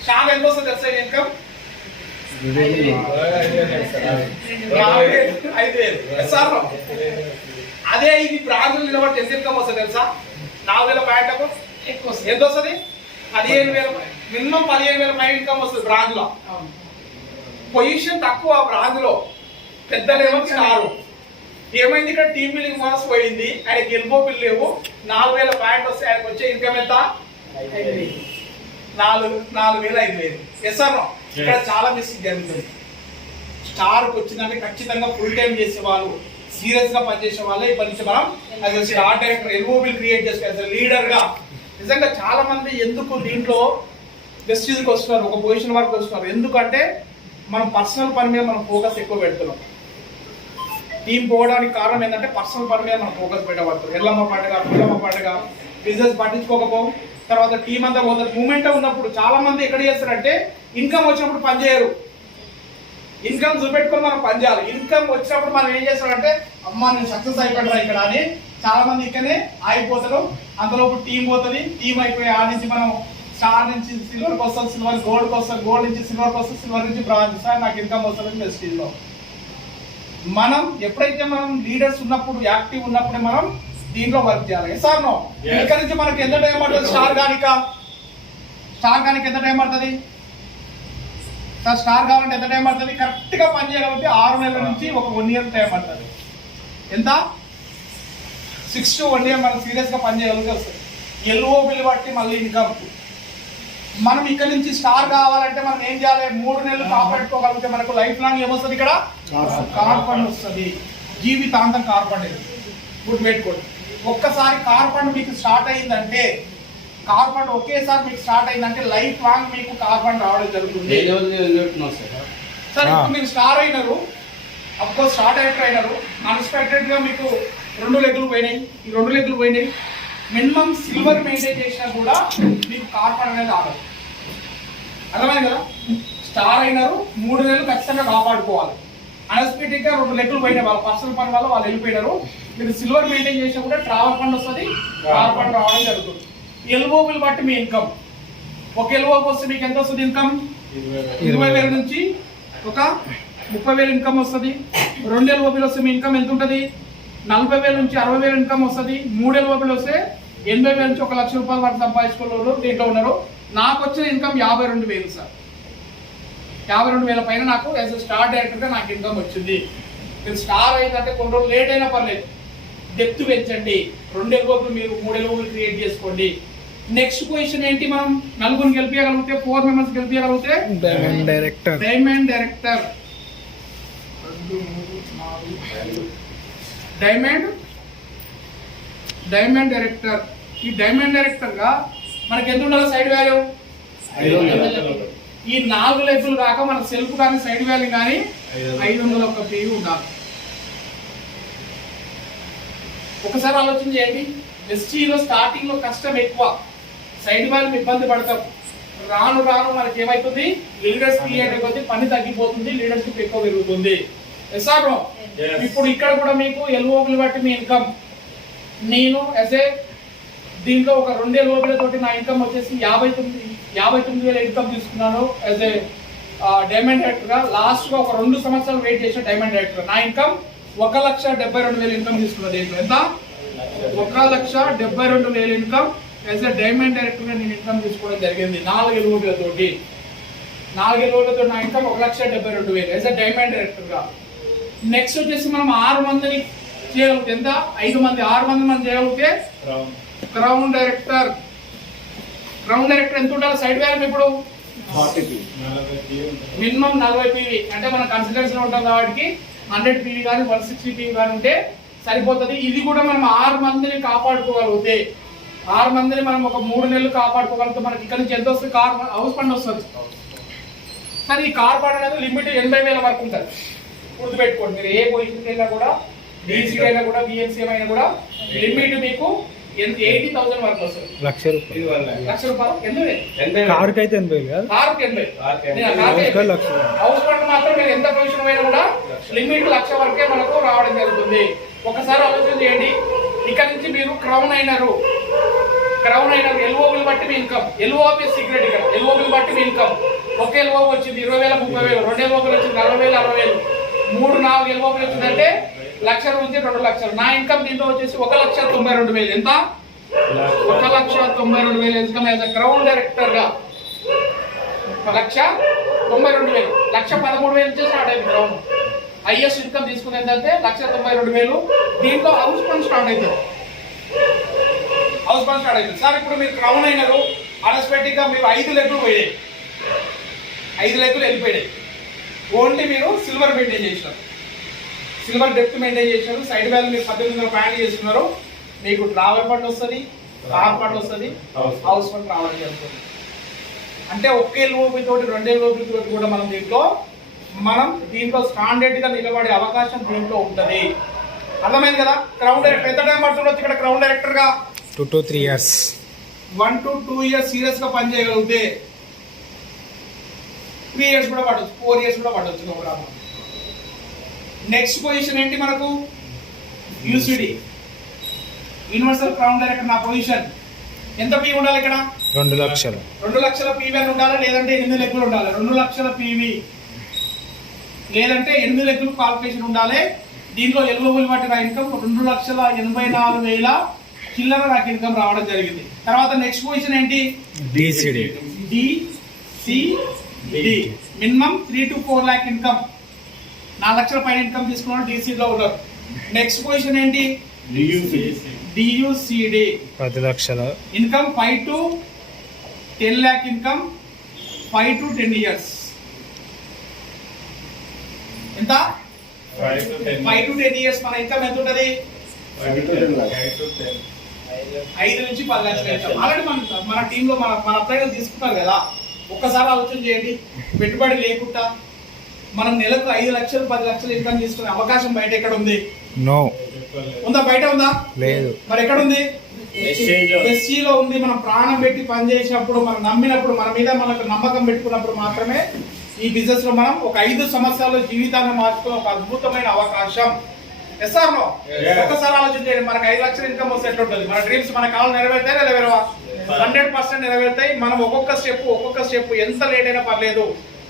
స్టార్ ఎంత వస్తుంది తెలుసా ఇన్కమ్? 5,000. అదే ఇది బ్రాంజ్ నిలబడితే ఎంత ఇన్కమ్ వస్తుంది తెలుసా? 4,000 పాయింట్లకు ఎక్కువ వస్తుంది. ఎంత వస్తుంది? 15,000. మినిమం 15,000 పాయింట్ ఇన్కమ్ వస్తుంది బ్రాంజ్ లో. పొజిషన్ తక్కువ బ్రాంజ్ లో, పెద్ద లెవెల్ స్టార్. ఏమైంది ఇక్కడ టీమ్ బిల్డింగ్ బోనస్ పోయింది, ఆయనకి ఎల్బో బిల్ లేవు, 4000 పాయింట్ వస్తే ఆయనకు వచ్చే ఇన్కమ్ ఎంత? 4,000 5,000. Yes or no? ఇక్కడ చాలా మిస్టేక్ జరుగుతుంది. స్టార్కి వచ్చిందంటే ఖచ్చితంగా ఫుల్ టైం చేసే వాళ్ళు, సీరియస్ గా పనిచేసే వాళ్ళే ఇప్పటి నుంచి మనం as star director elbow bill create చేసుకోవాలి లీడర్ గా. నిజంగా చాలా మంది ఎందుకు దీంట్లో వెస్టీజ్కి వస్తున్నారు, ఒక పొజిషన్ వరకు వస్తున్నారు, ఎందుకంటే మనం పర్సనల్ పని మీద మనం ఫోకస్ ఎక్కువ పెడుతున్నాం. టీం పోవడానికి కారణం ఏంటంటే పర్సనల్ పని మీద మనం ఫోకస్ పెట్టబడుతుంది. ఎల్లమ్మ పండుగ, పుల్లమ్మ పండుగ, బిజినెస్ పట్టించుకోకపోం, తర్వాత టీం అంతా పోతుంది. మూమెంట్ ఉన్నప్పుడు చాలా మంది ఎక్కడ చేస్తారంటే ఇన్కమ్ వచ్చినప్పుడు పని చేయరు, ఇన్కమ్ చూపెట్టుకొని మనం పని చేయాలి. ఇన్కమ్ వచ్చినప్పుడు మనం ఏం చేస్తామంటే అమ్మ నేను సక్సెస్ అయిపోయినా ఇక్కడ అని చాలా మంది ఇక్కడనే ఆగిపోతారు. అంతలోపు టీం పోతుంది, టీం అయిపోయి ఆ నుంచి మనం స్టార్ నుంచి సిల్వర్కి వస్తాం, సిల్వర్ గోల్డ్కి వస్తాం, గోల్డ్ నుంచి సిల్వర్కి వస్తాం, సిల్వర్ నుంచి బ్రాంజ్. సార్ నాకు ఇన్కమ్ వస్తుంది వెస్టీజ్లో. మనం ఎప్పుడైతే మనం లీడర్స్ ఉన్నప్పుడు యాక్టివ్ ఉన్నప్పుడే మనం దీంట్లో వర్క్ చేయాలి. సార్ నో ఇక్కడ నుంచి మనకి ఎంత టైం పడుతుంది? స్టార్ కానికి ఎంత టైం పడుతుంది సార్? స్టార్ కావాలంటే ఎంత టైం పడుతుంది? కరెక్ట్ గా పని చేయగలిగితే 6 నెలల నుంచి ఒక 1 ఇయర్ టైం పడుతుంది. ఎంత? 6 to 1 ఇయర్ మనం సీరియస్ గా పని చేయగలిగితే వస్తుంది. ఎల్ఓ బిల్ బట్టి మళ్ళీ ఇన్కమ్. మనం ఇక్కడ నుంచి స్టార్ కావాలంటే మనం ఏం చేయాలి? 3 నెలలు కాపాడుకోగలిగితే మనకు లైఫ్ లాంగ్ ఏమొస్తుంది? ఇక్కడ కార్ ఫండ్ వస్తుంది, జీవితాంతం కార్ ఫండ్. గుడ్ పెట్టుకోండి. ఒక్కసారి కార్ ఫండ్ మీకు స్టార్ట్ అయిందంటే, కార్ ఫండ్ ఒకేసారి మీకు స్టార్ట్ అయిందంటే లైఫ్ లాంగ్ మీకు కార్ ఫండ్ రావడం జరుగుతుంది. సార్ ఇప్పుడు మీరు స్టార్ అయినారు, అఫ్కోర్స్ స్టార్ డైరెక్టర్ అయినారు, అన్ఎక్స్పెక్టెడ్ గా మీకు 2 లెగ్గులు పోయినాయి. ఈ 2 లెగ్గులు పోయినాయి. మినిమం సిల్వర్ మెయింటైన్ చేసినా కూడా మీకు కార్ ఫండ్ అనేది రావాలి. అర్థమైంది కదా? స్టార్ అయినారు, 3 నెలలు ఖచ్చితంగా కాపాడుకోవాలి. అన్ఎక్స్పెక్టెడ్ గా 2 లెగ్గులు పోయినాయి, వాళ్ళ పర్సనల్ పని వల్ల వాళ్ళు వెళ్ళిపోయినారు. మీరు సిల్వర్ మెయింటైన్ చేసినా కూడా ట్రావెల్ ఫండ్ వస్తుంది, కార్ ఫండ్ రావడం జరుగుతుంది. ఎల్ఓ బిల్ బట్టి మీ ఇన్కమ్. ఒక ఎల్ఓకి వస్తే మీకు ఎంత వస్తుంది ఇన్కమ్? 20,000 నుంచి ఒక 30,000 ఇన్కమ్ వస్తుంది. 2 ఎల్ఓ బిల్ వస్తే మీ ఇన్కమ్ ఎంత ఉంటుంది? 40,000 నుంచి 60,000 ఇన్కమ్ వస్తుంది. 3 ఎల్ఓ బిల్ వస్తే 80,000 నుంచి 1,00,000 రూపాయల వరకు సంపాదించుకున్నారు దీంట్లో ఉన్నారు. నాకు వచ్చిన ఇన్కమ్ 52,000 సార్. 52,000 పైన నాకు యాజ్ స్టార్ డైరెక్టర్గా నాకు ఇన్కమ్ వచ్చింది. మీరు స్టార్ అయిందంటే కొన్ని రోజులు లేట్ అయినా పర్లేదు, డెప్త్ పెంచండి. 2 ఎల్ఓలు మీరు 3 ఎల్ఓలు క్రియేట్ చేసుకోండి. నెక్స్ట్ పొజిషన్ ఏంటి? మనం 4 గెలిపించగలిగితే, 4 మెంబర్స్ గెలిపించగలిగితే డైమండ్ డైరెక్టర్. Diamond director. ఈ డైమండ్ డైరెక్టర్ గా మనకి ఎంత ఉండాలి సైడ్ వాల్యూ? 500. ఈ 4 లెగ్గులు కాక మన సెల్ఫ్ కానీ సైడ్ వాల్యూ కానీ 501 PV ఉండాలి. ఒకసారి ఆలోచన చేయండి. వెస్టీలో స్టార్టింగ్ లో కష్టం ఎక్కువ, సైడ్ వాల్యూ ఇబ్బంది పడతాం. రాను రాను మనకి ఏమైతుంది? లీడర్స్ క్రియేట్ అయిపోతే పని తగ్గిపోతుంది, లీడర్షిప్ ఎక్కువ పెరుగుతుంది. ఇప్పుడు ఇక్కడ కూడా మీకు ఎల్ఓబిలు బట్టి మీ ఇన్కమ్. నేను యాజ్ ఏ దీంట్లో ఒక 2 ఎల్ఓబిలతోటి నా ఇన్కమ్ వచ్చేసి 59,000 ఇన్కమ్ తీసుకున్నాను యాజ్ ఏ డైమండ్ డైరెక్టర్ గా. లాస్ట్ గా ఒక 2 సంవత్సరాలు వెయిట్ చేసిన డైమండ్ డైరెక్టర్. నా ఇన్కమ్ 1,72,000 ఇన్కమ్ తీసుకున్నా. దీంట్లో ఎంత? 1,72,000 income as a diamond director గా నేను ఇన్కమ్ తీసుకోవడం జరిగింది. 4 ఎల్ఓబిలతోటి. 4 ఎల్ఓబిలతో నా income 1,72,000 as a diamond director గా. నెక్స్ట్ వచ్చేసి మనం 6 మందిని చేయగలిగితే ఎంత? 5 మంది 6 మంది మనం చేయగలిగితే క్రౌన్ డైరెక్టర్. క్రౌన్ డైరెక్టర్ ఎంత ఉండాలి సైడ్ వాల్యూ? ఇప్పుడు 40 మినిమం 40 PV అంటే మన కన్సిడరేషన్ ఉంటుంది కాబట్టి 100 PV కానీ 160 PV కానీ ఉంటే సరిపోతుంది. ఇది కూడా మనం 6 మందిని కాపాడుకోగలిగితే, 6 మందిని మనం ఒక 3 నెలలు కాపాడుకోగలిగితే మనకి ఇక్కడ నుంచి ఎంత వస్తుంది? కార్ హౌస్ ఫండ్ వస్తుంది. కానీ ఈ కార్ ఫండ్ అనేది లిమిట్ 80,000 వరకు ఉంటుంది. గుర్తుపెట్టుకోండి. మీరు ఏ పొజిషన్కి వెళ్ళినా కూడా, డీసీ అయినా కూడా, బిఎంసీ అయినా కూడా లిమిట్ మీకు 80,000 వరకు వస్తుంది. 1,00,000 రూపాయలు. కారుకి అయితే 80,000. కారుకి 80,000. హౌస్ ఫండ్ మాత్రం మీరు ఎంత పొజిషన్ అయినా కూడా లిమిట్ 1,00,000 వరకే మనకు రావడం జరుగుతుంది. ఒకసారి ఆలోచన చేయండి. ఇక్కడ నుంచి మీరు క్రౌన్ అయినారు, ఎల్ఓబిల్ బట్టి మీ ఇన్కమ్. LOB secret. ఇక్కడ ఎల్ఓబిల్ బట్టి మీ ఇన్కమ్. ఒక ఎల్ఓ వచ్చింది 20,000 30,000, 2 ఎల్ఓబిల్ వచ్చింది 40,000 60,000, 3 4 ఎల్ఓబిల్ వచ్చిందంటే 1,00,000 నుంచి 2,00,000. నా ఇన్కమ్ దీంట్లో వచ్చేసి 1,92,000. ఎంత? 1,92,000 ఇన్కమ్ యాజ్ క్రౌన్ డైరెక్టర్ గా. 1,92,000. 1,13,000 నుంచి స్టార్ట్ అయింది క్రౌన్. హైయెస్ట్ ఇన్కమ్ తీసుకునే ఏంటంటే 1,92,000. దీంట్లో హౌస్ ఫండ్ స్టార్ట్ అవుతుంది. సార్ ఇప్పుడు మీరు క్రౌన్ అయినారు, అన్ఎక్స్పెక్టెడ్గా మీరు 5 లెగ్గులు పోయాయి, 5 లెగ్గులు వెళ్ళిపోయాయి. ఓన్లీ మీరు సిల్వర్ మెయింటైన్ చేసినారు, సిల్వర్ డెప్త్ మెయింటైన్ చేసినారు. సైడ్ వ్యాల్యూ మీరు 1800 ప్లాన్ చేస్తున్నారు. మీకు ట్రావెల్ ఫండ్ వస్తుంది, కార్ ఫండ్ వస్తుంది, హౌస్ ఫండ్ రావడం జరుగుతుంది. అంటే ఒకే లోపుతోటి 2 లోపుతోటి కూడా మనం దీంట్లో స్టాండర్డ్ గా నిలబడే అవకాశం దీంట్లో ఉంటది. అర్థమైంది కదా? క్రౌన్ డైరెక్టర్ ఎంత టైం పడుతుండొచ్చు ఇక్కడ? క్రౌన్ డైరెక్టర్ గా 2 to 3 years, 1 to 2 years serious గా పనిచేయగలిగితే 3 years కూడా పడవచ్చు, 4 years కూడా పడవచ్చు. నెక్స్ట్ పొజిషన్ ఏంటి మనకు? UCD, universal crown director. నా పొజిషన్ ఎంత పీ ఉండాలి ఇక్కడ? 2 లక్షలు. 2 లక్షల పీవీ అని ఉండాలి, లేదంటే 8 లెగ్గులు ఉండాలి. 2 లక్షల పీవీ లేదంటే 8 లెగ్గులు క్వాలిఫికేషన్ ఉండాలి. దీంట్లో ఎలిజిబుల్ బట్టి నా ఇన్కమ్ 2,84,000 చిల్లర నాకు ఇన్కమ్ రావడం జరిగింది. తర్వాత నెక్స్ట్ పొజిషన్ ఏంటి? DCD, minimum 3 to 4 lakh income, 4 లక్షల పైన ఇన్కమ్ తీసుకున్న డీసీలో ఉన్నారు. నెక్స్ట్ పొజిషన్ ఏంటి? DUCD 10 లక్షలు income, 5 to 10 lakh income, 5 to 10 years. ఎంత? 5 to 10 years మన ఇన్కమ్ ఎంత ఉంటుంది? 5 నుంచి 10 లక్షలు ఇన్కమ్. ఆల్రెడీ మన టీంలో మన అప్లైనర్లు తీసుకుంటారు కదా. ఒక్కసారి ఆలోచన చేయండి, పెట్టుబడి లేకుండా మనం నెలకు 5 లక్షలు 10 లక్షలు ఇన్కమ్ తీసుకునే అవకాశం బయట ఎక్కడ ఉంది? నో. ఉందా? బయట ఉందా? లేదు. మరి ఎక్కడ ఉంది? ఎస్సీలో ఉంది. మనం ప్రాణం పెట్టి పనిచేసినప్పుడు, మనం నమ్మినప్పుడు, మన మీద మనకు నమ్మకం పెట్టుకున్నప్పుడు మాత్రమే ఈ బిజినెస్ లో మనం ఒక 5 సంవత్సరాల జీవితాన్ని మార్చుకునే ఒక అద్భుతమైన అవకాశం. Yes or no? ఒక్కసారి ఆలోచన చేయండి, మనకు 5 లక్షల ఇన్కమ్ వస్తే ఎట్లుంటుంది? మన డ్రీమ్స్, మన కాళ్ళు నెరవేరుతాయి, నెరవేరవా? 100% నెరవేరుతాయి. మనం ఒక్కొక్క స్టెప్ ఎంత లేట్ అయినా పర్లేదు,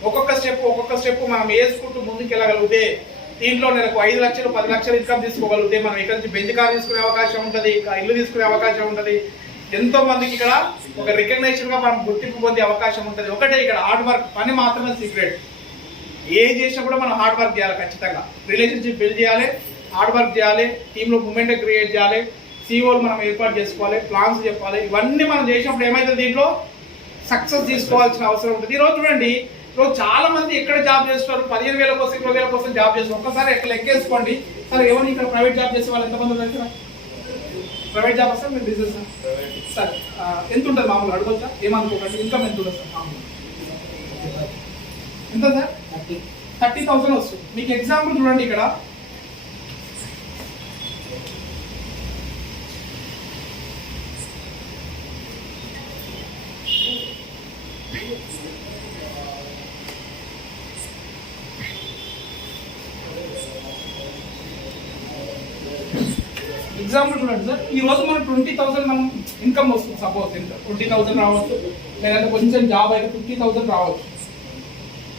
ఒక్కొక్క స్టెప్ మనం వేసుకుంటూ ముందుకు వెళ్ళగలిగితే దీంట్లో నెలకు 5 లక్షలు 10 లక్షలు ఇన్కమ్ తీసుకోగలిగితే మనం ఇక్కడ నుంచి బెంచ్ కార్ తీసుకునే అవకాశం ఉంటుంది, ఇల్లు తీసుకునే అవకాశం ఉంటుంది. ఎంతో మందికి ఇక్కడ ఒక రికగ్నైజేషన్ గా మనం గుర్తింపు పొందే అవకాశం ఉంటుంది. ఒకటే ఇక్కడ హార్డ్ వర్క్, పని మాత్రమే సీక్రెట్. ఏ చేసినా కూడా మనం హార్డ్ వర్క్ చేయాలి ఖచ్చితంగా. రిలేషన్షిప్ బిల్డ్ చేయాలి, హార్డ్ వర్క్ చేయాలి, టీంలో మూమెంట్ క్రియేట్ చేయాలి, సీఓలు మనం ఏర్పాటు చేసుకోవాలి, ప్లాన్స్ చెప్పాలి. ఇవన్నీ మనం చేసినప్పుడు ఏమైతుంది? దీంట్లో సక్సెస్ తీసుకోవాల్సిన అవసరం ఉంటుంది. ఈరోజు చూడండి, ఈరోజు చాలా మంది ఎక్కడ జాబ్ చేస్తున్నారు? 15,000 కోసం 20,000 కోసం జాబ్ చేస్తున్నారు. ఒక్కసారి ఎక్కడ లెక్కేసుకోండి సార్. ఏమని ఇక్కడ ప్రైవేట్ జాబ్ చేసే వాళ్ళు ఎంతమంది ఉన్నారు? ప్రైవేట్ జాబ్ సార్, మీరు బిజినెస్ సార్ ఎంత ఉంటుంది మామూలుగా? అడగొచ్చా? ఏమనుకోకండి. ఇన్కమ్ ఎంత ఉంటుంది సార్ మామూలుగా? ఎంత సార్? 30,000 వస్తుంది. మీకు ఎగ్జాంపుల్ చూడండి, ఇక్కడ ఎగ్జాంపుల్ చూడండి సార్. ఈ రోజు మనం 20,000 మనం ఇన్కమ్ వస్తుంది. సపోజ్ 20,000 రావచ్చు, లేదంటే కొంచెం జాబ్ అయితే 50,000 రావచ్చు.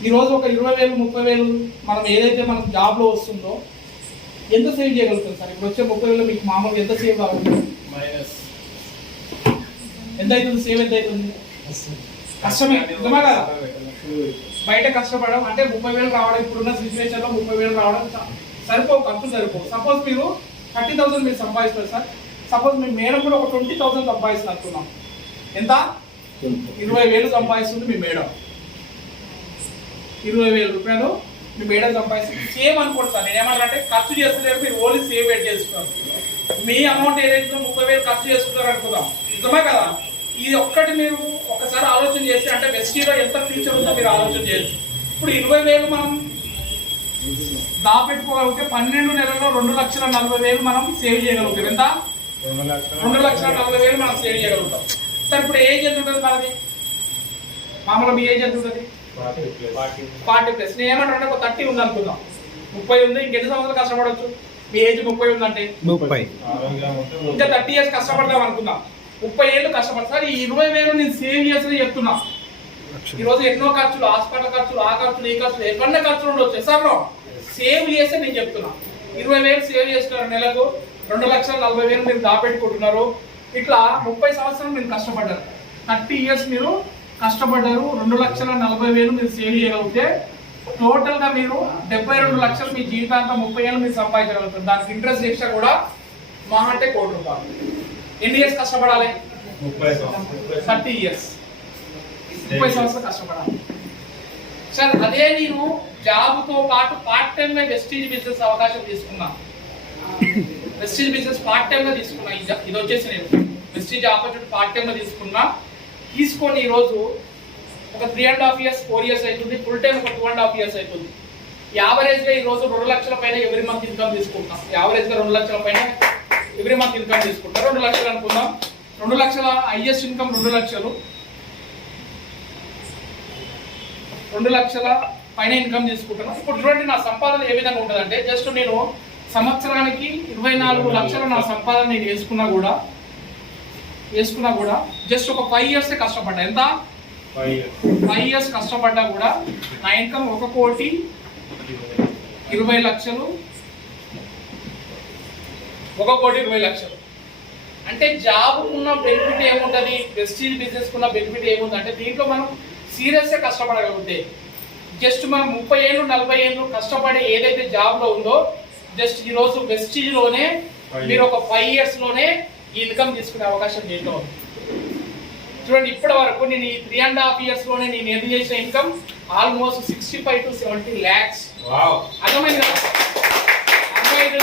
ఈ రోజు ఒక 20,000 30,000 మనం ఏదైతే మనకు జాబ్లో వస్తుందో ఎంత సేవ్ చేయగలుగుతాం సార్? ఇప్పుడు వచ్చే 30,000 మీకు మామూలుగా ఎంత సేవ్ కావాలి? ఎంత అవుతుంది? సేవ్ ఎంత అవుతుంది? కష్టమే, నిజమే కదా? బయట కష్టపడడం అంటే 30,000 రావడం, ఇప్పుడున్న సిచ్యువేషన్ లో 30,000 రావడం సరిపోవు, ఖర్చు సరిపోవు. సపోజ్ మీరు 30,000 మీరు సంపాదిస్తారు సార్. సపోజ్ మీ మేడం కూడా ఒక 20,000 సంపాదిస్తుంది అనుకున్నాం. ఎంత? 20,000 సంపాదిస్తుంది మీ మేడం. 20,000 రూపాయలు మీ మేడం సంపాదిస్తుంది. సేమ్ అనుకోండి సార్. నేను ఏమంటే ఖర్చు చేస్తున్నారు, మీరు ఓన్లీ సేవ్ చేసుకున్నారు. మీ అమౌంట్ ఏదైతే 30,000 ఖర్చు చేసుకుంటారు అనుకుందాం, నిజమే కదా? ఇది ఒక్కటి మీరు ఒకసారి ఆలోచన చేస్తే, అంటే వెస్టీలో ఎంత ఫ్యూచర్ ఉందో మీరు ఆలోచన చేయొచ్చు. ఇప్పుడు 20,000 మనం దాపెట్టుకోగలిగితే 12 నెలల్లో 2,40,000 మనం సేవ్ చేయగలుగుతాం. ఎంత? 2,40,000 మనం సేవ్ చేయగలుగుతాం. సార్ ఇప్పుడు ఏజ్ ఎంత ఉంటుంది మనది? మామూలుగా మీ ఏజ్ ఎంత ఉంటుంది? 40+. నేను ఏమంటే ఒక 30 ఉంది అనుకుందాం, 30 ఉంది. ఇంకెన్ని సంవత్సరాలు కష్టపడవచ్చు? మీ ఏజ్ 30 ఉందంటే 30, ఇంకా 30 years కష్టపడదాం అనుకుందాం. 30 ఏళ్ళు కష్టపడతారు. ఈ 20,000 నేను సేవ్ చేసి చెప్తున్నా. ఈ రోజు ఎన్నో ఖర్చులు, హాస్పిటల్ ఖర్చులు, ఆ ఖర్చులు, ఈ ఖర్చులు, ఎక్కడన్నా ఖర్చులు ఉండొచ్చు సార్. సేవ్ చేస్తే నేను చెప్తున్నా, 20,000 సేవ్ చేస్తున్నారు. నెలకు 2,40,000 మీరు దాపెట్టుకుంటున్నారు. ఇట్లా 30 సంవత్సరాలు మీరు కష్టపడ్డారు, 30 years మీరు కష్టపడ్డారు. 2,40,000 మీరు సేవ్ చేయగలిగితే టోటల్ గా మీరు 72 లక్షలు మీ జీవితాంతం 30 ఏళ్ళు మీరు సంపాదించగలుగుతారు. దానికి ఇంట్రెస్ట్ ఎక్స్ట్రా కూడా మా అంటే ₹1 కోటి. ఎన్ని ఇయర్స్ కష్టపడాలి? 30 ఇయర్స్, 30 సంవత్సరాలు కష్టపడాలి సార్. అదే నేను జాబ్తో పాటు పార్ట్ టైం గా వెస్టీజ్ బిజినెస్ అవకాశం తీసుకున్నా. వెస్టీజ్ బిజినెస్ పార్ట్ టైం గా తీసుకున్నా. ఇది వచ్చేసి నేను వెస్టీజ్ ఆపర్చునిటీ పార్ట్ టైం గా తీసుకొని ఈరోజు ఒక 3.5 ఇయర్స్ 4 ఇయర్స్ అవుతుంది. ఫుల్ టైం ఒక 2.5 ఇయర్స్ అవుతుంది. యావరేజ్ గా ఈ రోజు 2 లక్షల పైన ఎవ్రీ మంత్ ఇన్కమ్ తీసుకుంటున్నాం. యావరేజ్ గా 2 లక్షల పైన ఎవ్రీ మంత్ ఇన్కమ్ తీసుకుంటాం. 2 లక్షలు అనుకుందాం. 2 లక్షల హైయెస్ట్ ఇన్కమ్ 2 లక్షలు. 2 లక్షల పైన ఇన్కమ్ తీసుకుంటున్నాం. ఇప్పుడు చూడండి నా సంపాదన ఏ విధంగా ఉంటుందంటే, జస్ట్ నేను సంవత్సరానికి 24 లక్షల నా సంపాదన నేను వేసుకున్నా కూడా జస్ట్ ఒక 5 ఇయర్స్ కష్టపడ్డా. ఎంత? 5 ఇయర్స్ కష్టపడ్డా కూడా నా ఇన్కమ్ ₹1,20,00,000. ₹1,20,00,000 అంటే జాబ్ ఉన్న బెనిఫిట్ ఏముంటుంది, వెస్టీజ్ బిజినెస్ ఉన్న బెనిఫిట్ ఏముందంటే, దీంట్లో మనం సీరియస్గా కష్టపడగలిగితే జస్ట్ మనం 30 ఏళ్ళు 40 ఏళ్ళు కష్టపడి ఏదైతే జాబ్లో ఉందో జస్ట్ ఈరోజు వెస్టీజ్లోనే మీరు ఒక 5 ఇయర్స్లోనే ఈ ఇన్కమ్ తీసుకునే అవకాశం దీంట్లో ఉంది. చూడండి ఇప్పటి వరకు నేను ఈ 3.5 ఇయర్స్లోనే నేను ఎర్న్ చేసిన ఇన్కమ్ ఆల్మోస్ట్ 65 to 70 lakhs. అర్థమైంది కదా? 65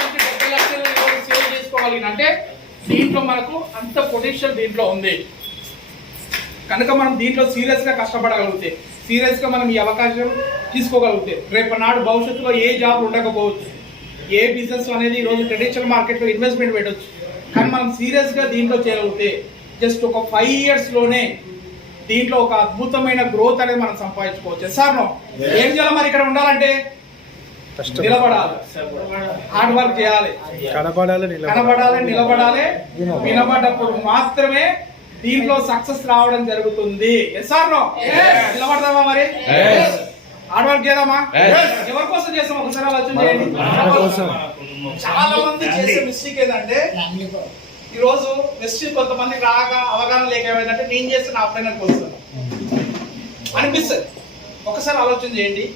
నుంచి 70 లక్షలు సేవ్ చేసుకోగలిగిన అంటే దీంట్లో మనకు అంత పొటెన్షియల్ దీంట్లో ఉంది కనుక మనం దీంట్లో సీరియస్గా కష్టపడగలిగితే, సీరియస్గా మనం ఈ అవకాశం తీసుకోగలిగితే రేపు నాడు భవిష్యత్తులో ఏ జాబ్ ఉండకపోవచ్చు, ఏ బిజినెస్ అనేది ఈరోజు ట్రెడిషనల్ మార్కెట్లో ఇన్వెస్ట్మెంట్ పెట్టవచ్చు. కానీ మనం సీరియస్గా దీంట్లో చేయగలిగితే జస్ట్ ఒక 5 ఇయర్స్లోనే దీంట్లో ఒక అద్భుతమైన గ్రోత్ అనేది మనం సంపాదించుకోవచ్చు. సార్ ఏం చేయాలి మరి ఇక్కడ ఉండాలంటే? నిలబడాలి, హార్డ్ వర్క్ చేయాలి, కనబడాలి, నిలబడాలి. వినబడ్డప్పుడు మాత్రమే దీంట్లో సక్సెస్ రావడం జరుగుతుంది. సార్ నిలబడదామా మరి? హార్డ్ వర్క్ చేద్దామా? ఎవరి కోసం చేస్తాం ఒకసారి ఆలోచన చేయండి. చాలా మంది చేసే మిస్టేక్ ఏంటంటే ఈరోజు వెస్టీజ్ కొంతమంది రాక అవగాహన లేక ఏమైందంటే నేను చేస్తే నా ఫ్రెండ్ కోసం అనిపిస్తుంది. ఒకసారి ఆలోచన చేయండి.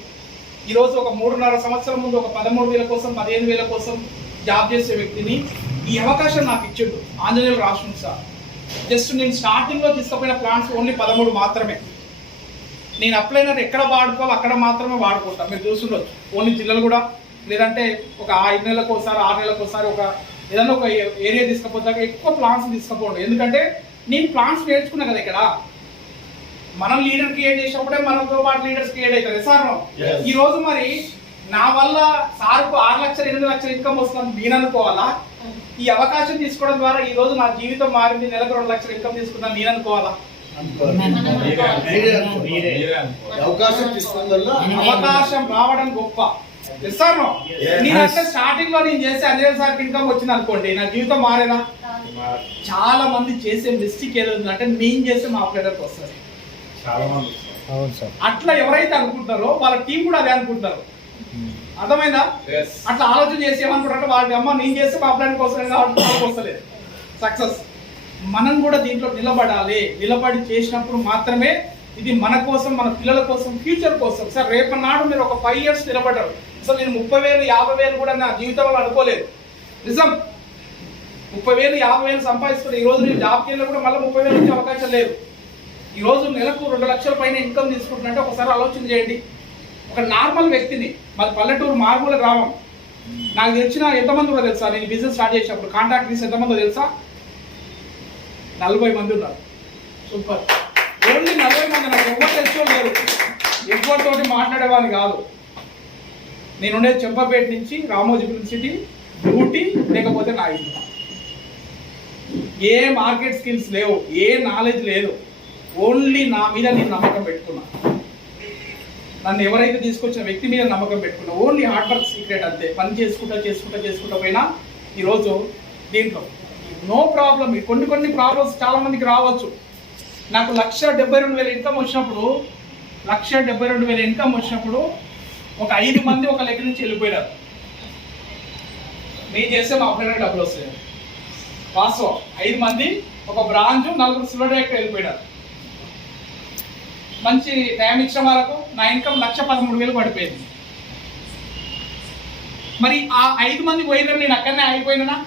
ఈరోజు ఒక 3.5 సంవత్సరం ముందు ఒక 13,000 కోసం 15,000 కోసం జాబ్ చేసే వ్యక్తిని ఈ అవకాశం నాకు ఇచ్చిండు ఆంజనేయులు రాష్ట్రం సార్. జస్ట్ నేను స్టార్టింగ్లో తీసుకుపోయిన ప్లాన్స్ ఓన్లీ 13 మాత్రమే. నేను అప్లైనర్ ఎక్కడ వాడుకోవాలి అక్కడ మాత్రమే వాడుకుంటాను. మీరు చూస్తుండొచ్చు. ఓన్లీ జిల్లాలు కూడా లేదంటే ఒక 5 నెలలకు ఒకసారి 6 నెలలకు ఒకసారి ఒక ఏదైనా ఒక ఏరియా తీసుకపోతే ఎక్కువ ప్లాన్స్ తీసుకపోండి. ఎందుకంటే నేను ప్లాన్స్ నేర్చుకున్నా కదా. ఇక్కడ మనం లీడర్ క్రియేట్ చేసినప్పుడే మనతో పాటు లీడర్స్ క్రియేట్ అవుతుంది. సార్ ఈ రోజు మరి నా వల్ల సార్కు 6 లక్షలు 8 లక్షలు ఇన్కమ్ వస్తుంది నేను అనుకోవాలా? ఈ అవకాశం తీసుకోవడం ద్వారా ఈ రోజు నా జీవితం మారింది, నెలకు 2 లక్షలు ఇన్కమ్ తీసుకున్నాను నేను అనుకోవాలా? అవకాశం రావడం గొప్ప. స్టార్టింగ్ లో నేను చేస్తే అదే సార్ ఇన్కమ్ వచ్చింది అనుకోండి, నా జీవితం మారేనా? చాలా మంది చేసే మిస్టేక్ ఏదంటే నేను చేస్తే మా అప్లైనర్కి వస్తుంది. అట్లా ఎవరైతే అనుకుంటారో వాళ్ళ టీం కూడా అదే అనుకుంటారు. అర్థమైందా? అట్లా ఆలోచన చేసి ఏమనుకుంటారంటే వాళ్ళకి అమ్మ నేను చేస్తే మా అప్లైనర్కి వస్తుంది కాబట్టి వాళ్ళకి వస్తలేదు సక్సెస్. మనం కూడా దీంట్లో నిలబడి చేసినప్పుడు మాత్రమే ఇది మన కోసం, మన పిల్లల కోసం, ఫ్యూచర్ కోసం. సార్ రేపన్నాడు మీరు ఒక 5 ఇయర్స్ నిలబడ్డారు. అసలు నేను 30,000 50,000 కూడా నా జీవితంలో అనుకోలేదు. నిజం 30,000 50,000 సంపాదిస్తున్నా. ఈ రోజు నేను జాబ్కి వెళ్ళినా కూడా మళ్ళీ 30,000 వచ్చే అవకాశం లేదు. ఈ రోజు నెలకు 2 లక్షల పైన ఇన్కమ్ తీసుకుంటున్నట్టే ఒకసారి ఆలోచన చేయండి. ఒక నార్మల్ వ్యక్తిని, మాది పల్లెటూరు మారుమూల గ్రామం, నాకు తెలిసిన ఎంతమంది కూడా తెలుసా? నేను బిజినెస్ స్టార్ట్ చేసినప్పుడు కాంట్రాక్టర్స్ ఎంతమందో తెలుసా? 40 మంది ఉన్నారు. సూపర్. ఓన్లీ 40 మంది. నాకు ఎవరు తెలుసుకోలేరు, ఎవరితోటి మాట్లాడేవాళ్ళు కాదు. నేను ఉండేది చెంపపేట నుంచి రామోజీ సిటీ, డ్యూటీ లేకపోతే నా ఇల్లు. ఏ మార్కెట్ స్కిల్స్ లేవు, ఏ నాలెడ్జ్ లేదు. ఓన్లీ నా మీద నేను నమ్మకం పెట్టుకున్నా. నన్ను ఎవరైతే తీసుకొచ్చిన వ్యక్తి మీద నమ్మకం పెట్టుకున్నా. ఓన్లీ హార్డ్ వర్క్ సీక్రెట్ అంతే. పని చేసుకుంటా పోయినా ఈరోజు దీంట్లో నో ప్రాబ్లం. కొన్ని ప్రాబ్లమ్స్ చాలా మందికి రావచ్చు. నాకు 1,72,000 ఇన్కమ్ వచ్చినప్పుడు, 1,72,000 ఇన్కమ్ వచ్చినప్పుడు ఒక 5 మంది ఒక లెక్క నుంచి వెళ్ళిపోయినారు. నేను చేస్తే మా అప్లైనర్ డబ్బులు వస్తాయి. వాస్తవం 5 మంది ఒక బ్రాంచ్ 4 సిల్వర్ డైరెక్ట్ వెళ్ళిపోయినారు. మంచి టైం ఇచ్చిన వాళ్ళకు నా ఇన్కమ్ 1,13,000 పడిపోయింది. మరి ఆ 5 మంది పోయిన నేను అక్కడనే ఆగిపోయినా,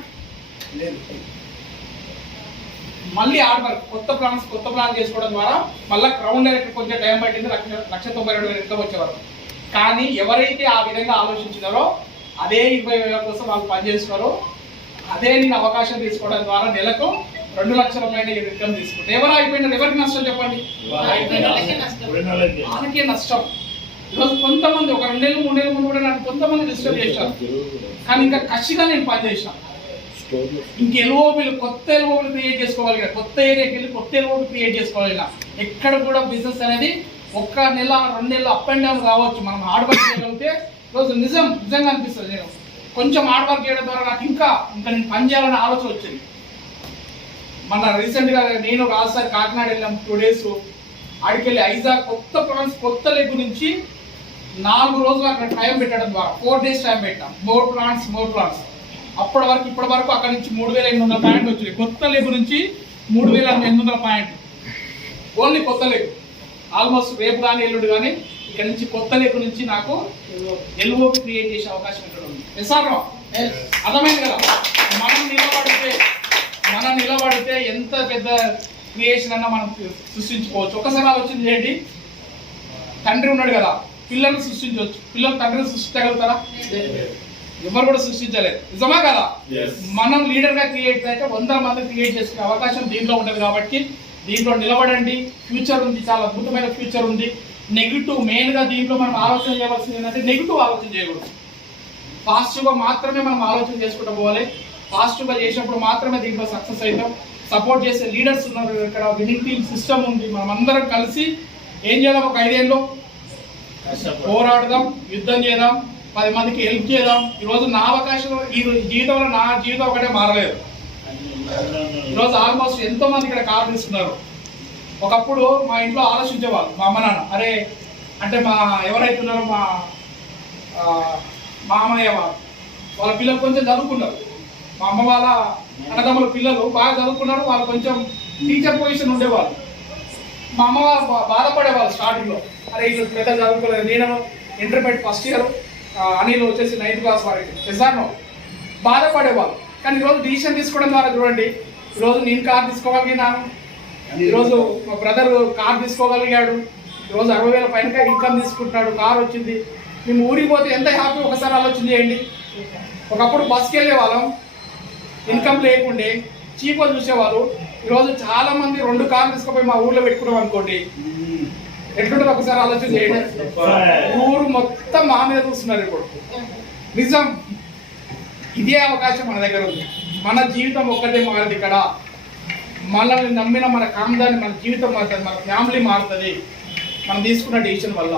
మళ్ళీ ఆడవారు కొత్త ప్లాన్ చేసుకోవడం ద్వారా మళ్ళీ గ్రౌండ్ డైరెక్టర్ కొంచెం టైం పట్టింది, 1,92,000 ఇన్కమ్ వచ్చేవారు. కానీ ఎవరైతే ఆ విధంగా ఆలోచించినారో అదే 20,000 కోసం వాళ్ళు పనిచేస్తున్నారో అదే నేను అవకాశం తీసుకోవడం ద్వారా నెలకు 2 లక్షల పైన ఇన్కమ్ తీసుకుంటే ఎవరు అయిపోయినారు? ఎవరికి నష్టం చెప్పండి? వాళ్ళకే నష్టం. ఈరోజు కొంతమంది ఒక 2 నెలలు 3 నెలల ముందు కూడా నన్ను కొంతమంది డిస్టర్బ్ చేశారు, కానీ ఇంకా కసిగా నేను పనిచేసిన. ఇంక ఎల్ఓపీలు కొత్త ఎల్ఓపీలు క్రియేట్ చేసుకోగలిగిన, కొత్త ఏరియాకి వెళ్ళి కొత్త ఎల్ఓపీ క్రియేట్ చేసుకోగలిగిన. ఎక్కడ కూడా బిజినెస్ అనేది 1 నెల 2 నెలలు అప్ అండ్ డౌన్ కావచ్చు, మనం హార్డ్ వర్క్ చేయగలిగితే రోజు నిజంగా అనిపిస్తుంది. నేను కొంచెం హార్డ్ వర్క్ చేయడం ద్వారా నాకు ఇంకా నేను పని చేయాలనే ఆలోచన వచ్చింది. మన రీసెంట్గా నేను రాజస్థాన్ కాకినాడ వెళ్ళాం 2 days. ఆడికెళ్ళి ఐజాగ్ కొత్త లెగ్ నుంచి 4 రోజులు అక్కడ టైం పెట్టడం ద్వారా 4 days టైం పెట్టాం. మోర్ ప్లాంట్స్ ఇప్పటి వరకు అక్కడ నుంచి 3,800 పాయింట్ వచ్చింది. కొత్త లెగ్ నుంచి 3,800 పాయింట్, ఓన్లీ కొత్త లెగ్. ఆల్మోస్ట్ రేపు కానీ ఎల్లుండి కానీ ఇక్కడ నుంచి కొత్త లెగ్ నుంచి నాకు ఎల్ఓపి క్రియేట్ చేసే అవకాశం ఇక్కడ ఉంది. ఎస్ఆర్ఓ అర్థమైంది కదా? మనం నిలబడితే ఎంత పెద్ద క్రియేషన్ అన్నా మనం సృష్టించుకోవచ్చు. ఒకసారి ఆలోచన చేయండి, తండ్రి ఉన్నాడు కదా, పిల్లల్ని సృష్టించవచ్చు. పిల్లలు తండ్రిని సృష్టించగలుగుతారా? ఎవరు కూడా సృష్టించలేదు. నిజమా కదా? మనం లీడర్ గా క్రియేట్ అయితే 100 మంది క్రియేట్ చేసుకునే అవకాశం దీంట్లో ఉంటుంది. కాబట్టి దీంట్లో నిలబడండి. ఫ్యూచర్ ఉంది, చాలా అద్భుతమైన ఫ్యూచర్ ఉంది. నెగిటివ్ మెయిన్ గా దీంట్లో మనం ఆలోచన చేయవలసింది ఏంటంటే నెగిటివ్ ఆలోచన చేయకూడదు. పాజిటివ్ గా మాత్రమే మనం ఆలోచన చేసుకుంటూ పోవాలి. పాజిటివ్ గా చేసినప్పుడు మాత్రమే దీంట్లో సక్సెస్ అవుతాం. సపోర్ట్ చేసే లీడర్స్ ఉన్నారు ఇక్కడ, విన్నింగ్ టీమ్ సిస్టమ్ ఉంది. మనం అందరం కలిసి ఏం చేద్దాం? ఒక 5 ఏళ్ళు పోరాడదాం, యుద్ధం చేద్దాం, 10 మందికి హెల్ప్ చేద్దాం. ఈరోజు నా అవకాశం, ఈ జీవితంలో నా జీవితం ఒకటే మారలేదు. ఈరోజు ఆల్మోస్ట్ ఎంతో మంది ఇక్కడ కారు తీసుకున్నారు. ఒకప్పుడు మా ఇంట్లో ఆలోచించేవాళ్ళు, మా అమ్మ నాన్న, అరే అంటే ఎవరైతే ఉన్నారో మా అమ్మయ్య వాళ్ళ పిల్లలు కొంచెం చదువుకున్నారు. మా అమ్మ వాళ్ళ అన్నదమ్ముల పిల్లలు బాగా చదువుకున్నారు. వాళ్ళు కొంచెం టీచర్ పొజిషన్ ఉండేవాళ్ళు. మా అమ్మ వాళ్ళు బాధపడేవాళ్ళు స్టార్టింగ్లో, అరే ఇది పెద్ద చదువుకోలేదు. నేను ఇంటర్మీడియట్ ఫస్ట్ ఇయర్, అనిల్ వచ్చేసి 9th క్లాస్ వరకు. ఎస్ఆర్నో బాధపడేవాళ్ళు. కానీ ఈరోజు డిసిషన్ తీసుకోవడం ద్వారా చూడండి, ఈరోజు నేను కార్ తీసుకోగలిగినాను, ఈరోజు మా బ్రదర్ కార్ తీసుకోగలిగాడు, ఈరోజు 60,000 పైన ఇన్కమ్ తీసుకుంటున్నాడు, కార్ వచ్చింది. మేము ఊరికి పోతే ఎంత హ్యాపీ ఒకసారి ఆలోచన చేయండి. ఒకప్పుడు బస్కి వెళ్ళే వాళ్ళం, ఇన్కమ్ లేకుండే చీప్గా చూసేవాళ్ళు. ఈరోజు చాలా మంది 2 కార్లు తీసుకుపోయి మా ఊర్లో పెట్టుకున్నాం అనుకోండి, ఎట్లుంటుంది ఒకసారి ఆలోచన చేయండి. ఊరు మొత్తం మా మీద చూస్తున్నారు ఇప్పుడు. నిజం, ఇదే అవకాశం మన దగ్గర ఉంది. మన జీవితం ఒక్కటే మారదు ఇక్కడ. మనల్ని నమ్మిన మన కాందాన్ని, మన జీవితం మారుతుంది, మన ఫ్యామిలీ మారుతుంది మనం తీసుకున్న డెసిషన్ వల్ల.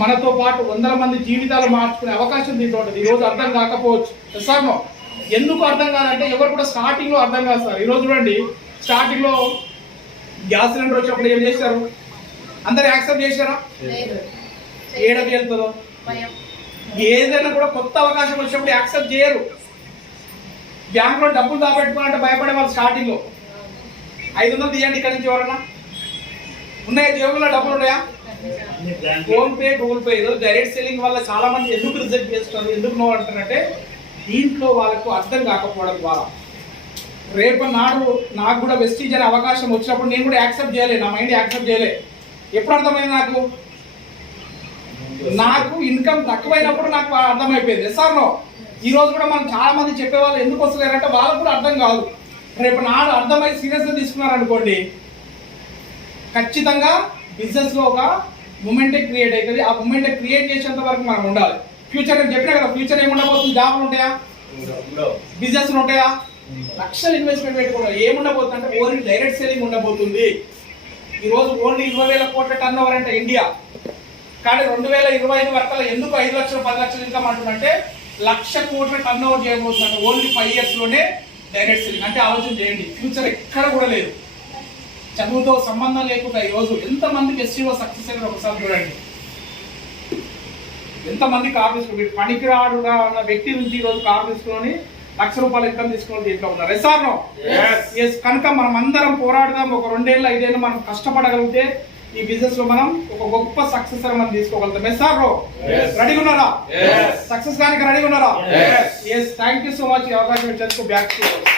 మనతో పాటు 100 మంది జీవితాలు మార్చుకునే అవకాశం దీంట్లో ఉంటుంది. ఈరోజు అర్థం కాకపోవచ్చు. సార్ ఎందుకు అర్థం కాదంటే ఎవరు కూడా స్టార్టింగ్లో అర్థం కాదు సార్. ఈరోజు చూడండి, స్టార్టింగ్లో గ్యాస్ సిలిండర్ వచ్చినప్పుడు ఏం చేశారు? అందరు యాక్సెప్ట్ చేశారా? ఏడకి వెళ్తుందో ఏదైనా కూడా కొత్త అవకాశం వచ్చినప్పుడు యాక్సెప్ట్ చేయరు. బ్యాంకులో డబ్బులు దాపెట్టుకోవాలంటే భయపడే వాళ్ళు స్టార్టింగ్లో. 500 తీయండి ఇక్కడ నుంచి, ఎవరన్నా ఉన్నాయా? జేబులో డబ్బులు ఉన్నాయా? Phone pay, Google pay. ఈరోజు డైరెక్ట్ సెల్లింగ్ వల్ల చాలా మంది ఎందుకు రిజెక్ట్ చేస్తున్నారు, ఎందుకు నో అంటారంటే దీంట్లో వాళ్ళకు అర్థం కాకపోవడం ద్వారా. రేపు నాడు నాకు కూడా వెస్టీజ్ అనే అవకాశం వచ్చినప్పుడు నేను కూడా యాక్సెప్ట్ చేయలే, నా మైండ్ యాక్సెప్ట్ చేయలే. ఎప్పుడు అర్థమైంది నాకు ఇన్కమ్ తక్కువైనప్పుడు నాకు అర్థమైపోయింది. ఎస్ఆర్లో ఈరోజు కూడా మనం చాలా మంది చెప్పేవాళ్ళు ఎందుకు వస్తలేరంటే వాళ్ళకు కూడా అర్థం కాదు. రేపు నాడు అర్థమై సీరియస్గా తీసుకున్నారనుకోండి, ఖచ్చితంగా బిజినెస్లో ఒక మూమెంటే క్రియేట్ అవుతుంది. ఆ మూమెంటే క్రియేట్ చేసేంత వరకు మనం ఉండాలి. ఫ్యూచర్ నేను చెప్పినా కదా, ఫ్యూచర్ ఏముండబోతుంది? జాబ్లు ఉంటాయా? బిజినెస్లు ఉంటాయా? లక్షల ఇన్వెస్ట్మెంట్ పెట్టుకోవడం ఏముండబోతుంది అంటే ఓన్లీ డైరెక్ట్ సెల్లింగ్ ఉండబోతుంది. ఈరోజు ఓన్లీ 20,000 కోట్ల టర్న్ ఓవర్ అంటే ఇండియా. కానీ 2025 వరకు ఎందుకు 5 లక్షలు 10 లక్షలు ఇన్కమ్ అంటుందంటే 1,00,000 కోట్ల టర్న్ ఓవర్ చేయబోతుందంటే ఓన్లీ 5 years లోనే డైరెక్ట్ సెల్లింగ్. అంటే ఆలోచన చేయండి, ఫ్యూచర్ ఎక్కడ కూడా లేదు. చదువుతో సంబంధం లేకుండా ఈరోజు ఎంతమందికి ఎస్సీలో సక్సెస్ అయిన ఒకసారి చూడండి. ఎంతమంది కార్ తీసుకుని పనికిరాడుగా ఉన్న వ్యక్తి నుంచి ఈరోజు కార్ తీసుకొని ₹1,00,000 ఇన్కమ్ తీసుకొని దీంట్లో ఉన్నారు. ఎస్ఆర్నో? ఎస్. కనుక మనం అందరం పోరాడదాం. ఒక 2 ఏళ్ళు 5 ఏళ్ళు మనం కష్టపడగలిగితే ఈ బిజినెస్ లో మనం ఒక గొప్ప సక్సెస్ మనం తీసుకోగలుగుతాం. Yes sir Yes. రెడీగా ఉన్నారా? Yes. సక్సెస్ గారికి రెడీగా ఉన్నారా? Yes. Yes thank you so much ఈ అవకాశం ఇచ్చేందుకు బ్యాక్ టు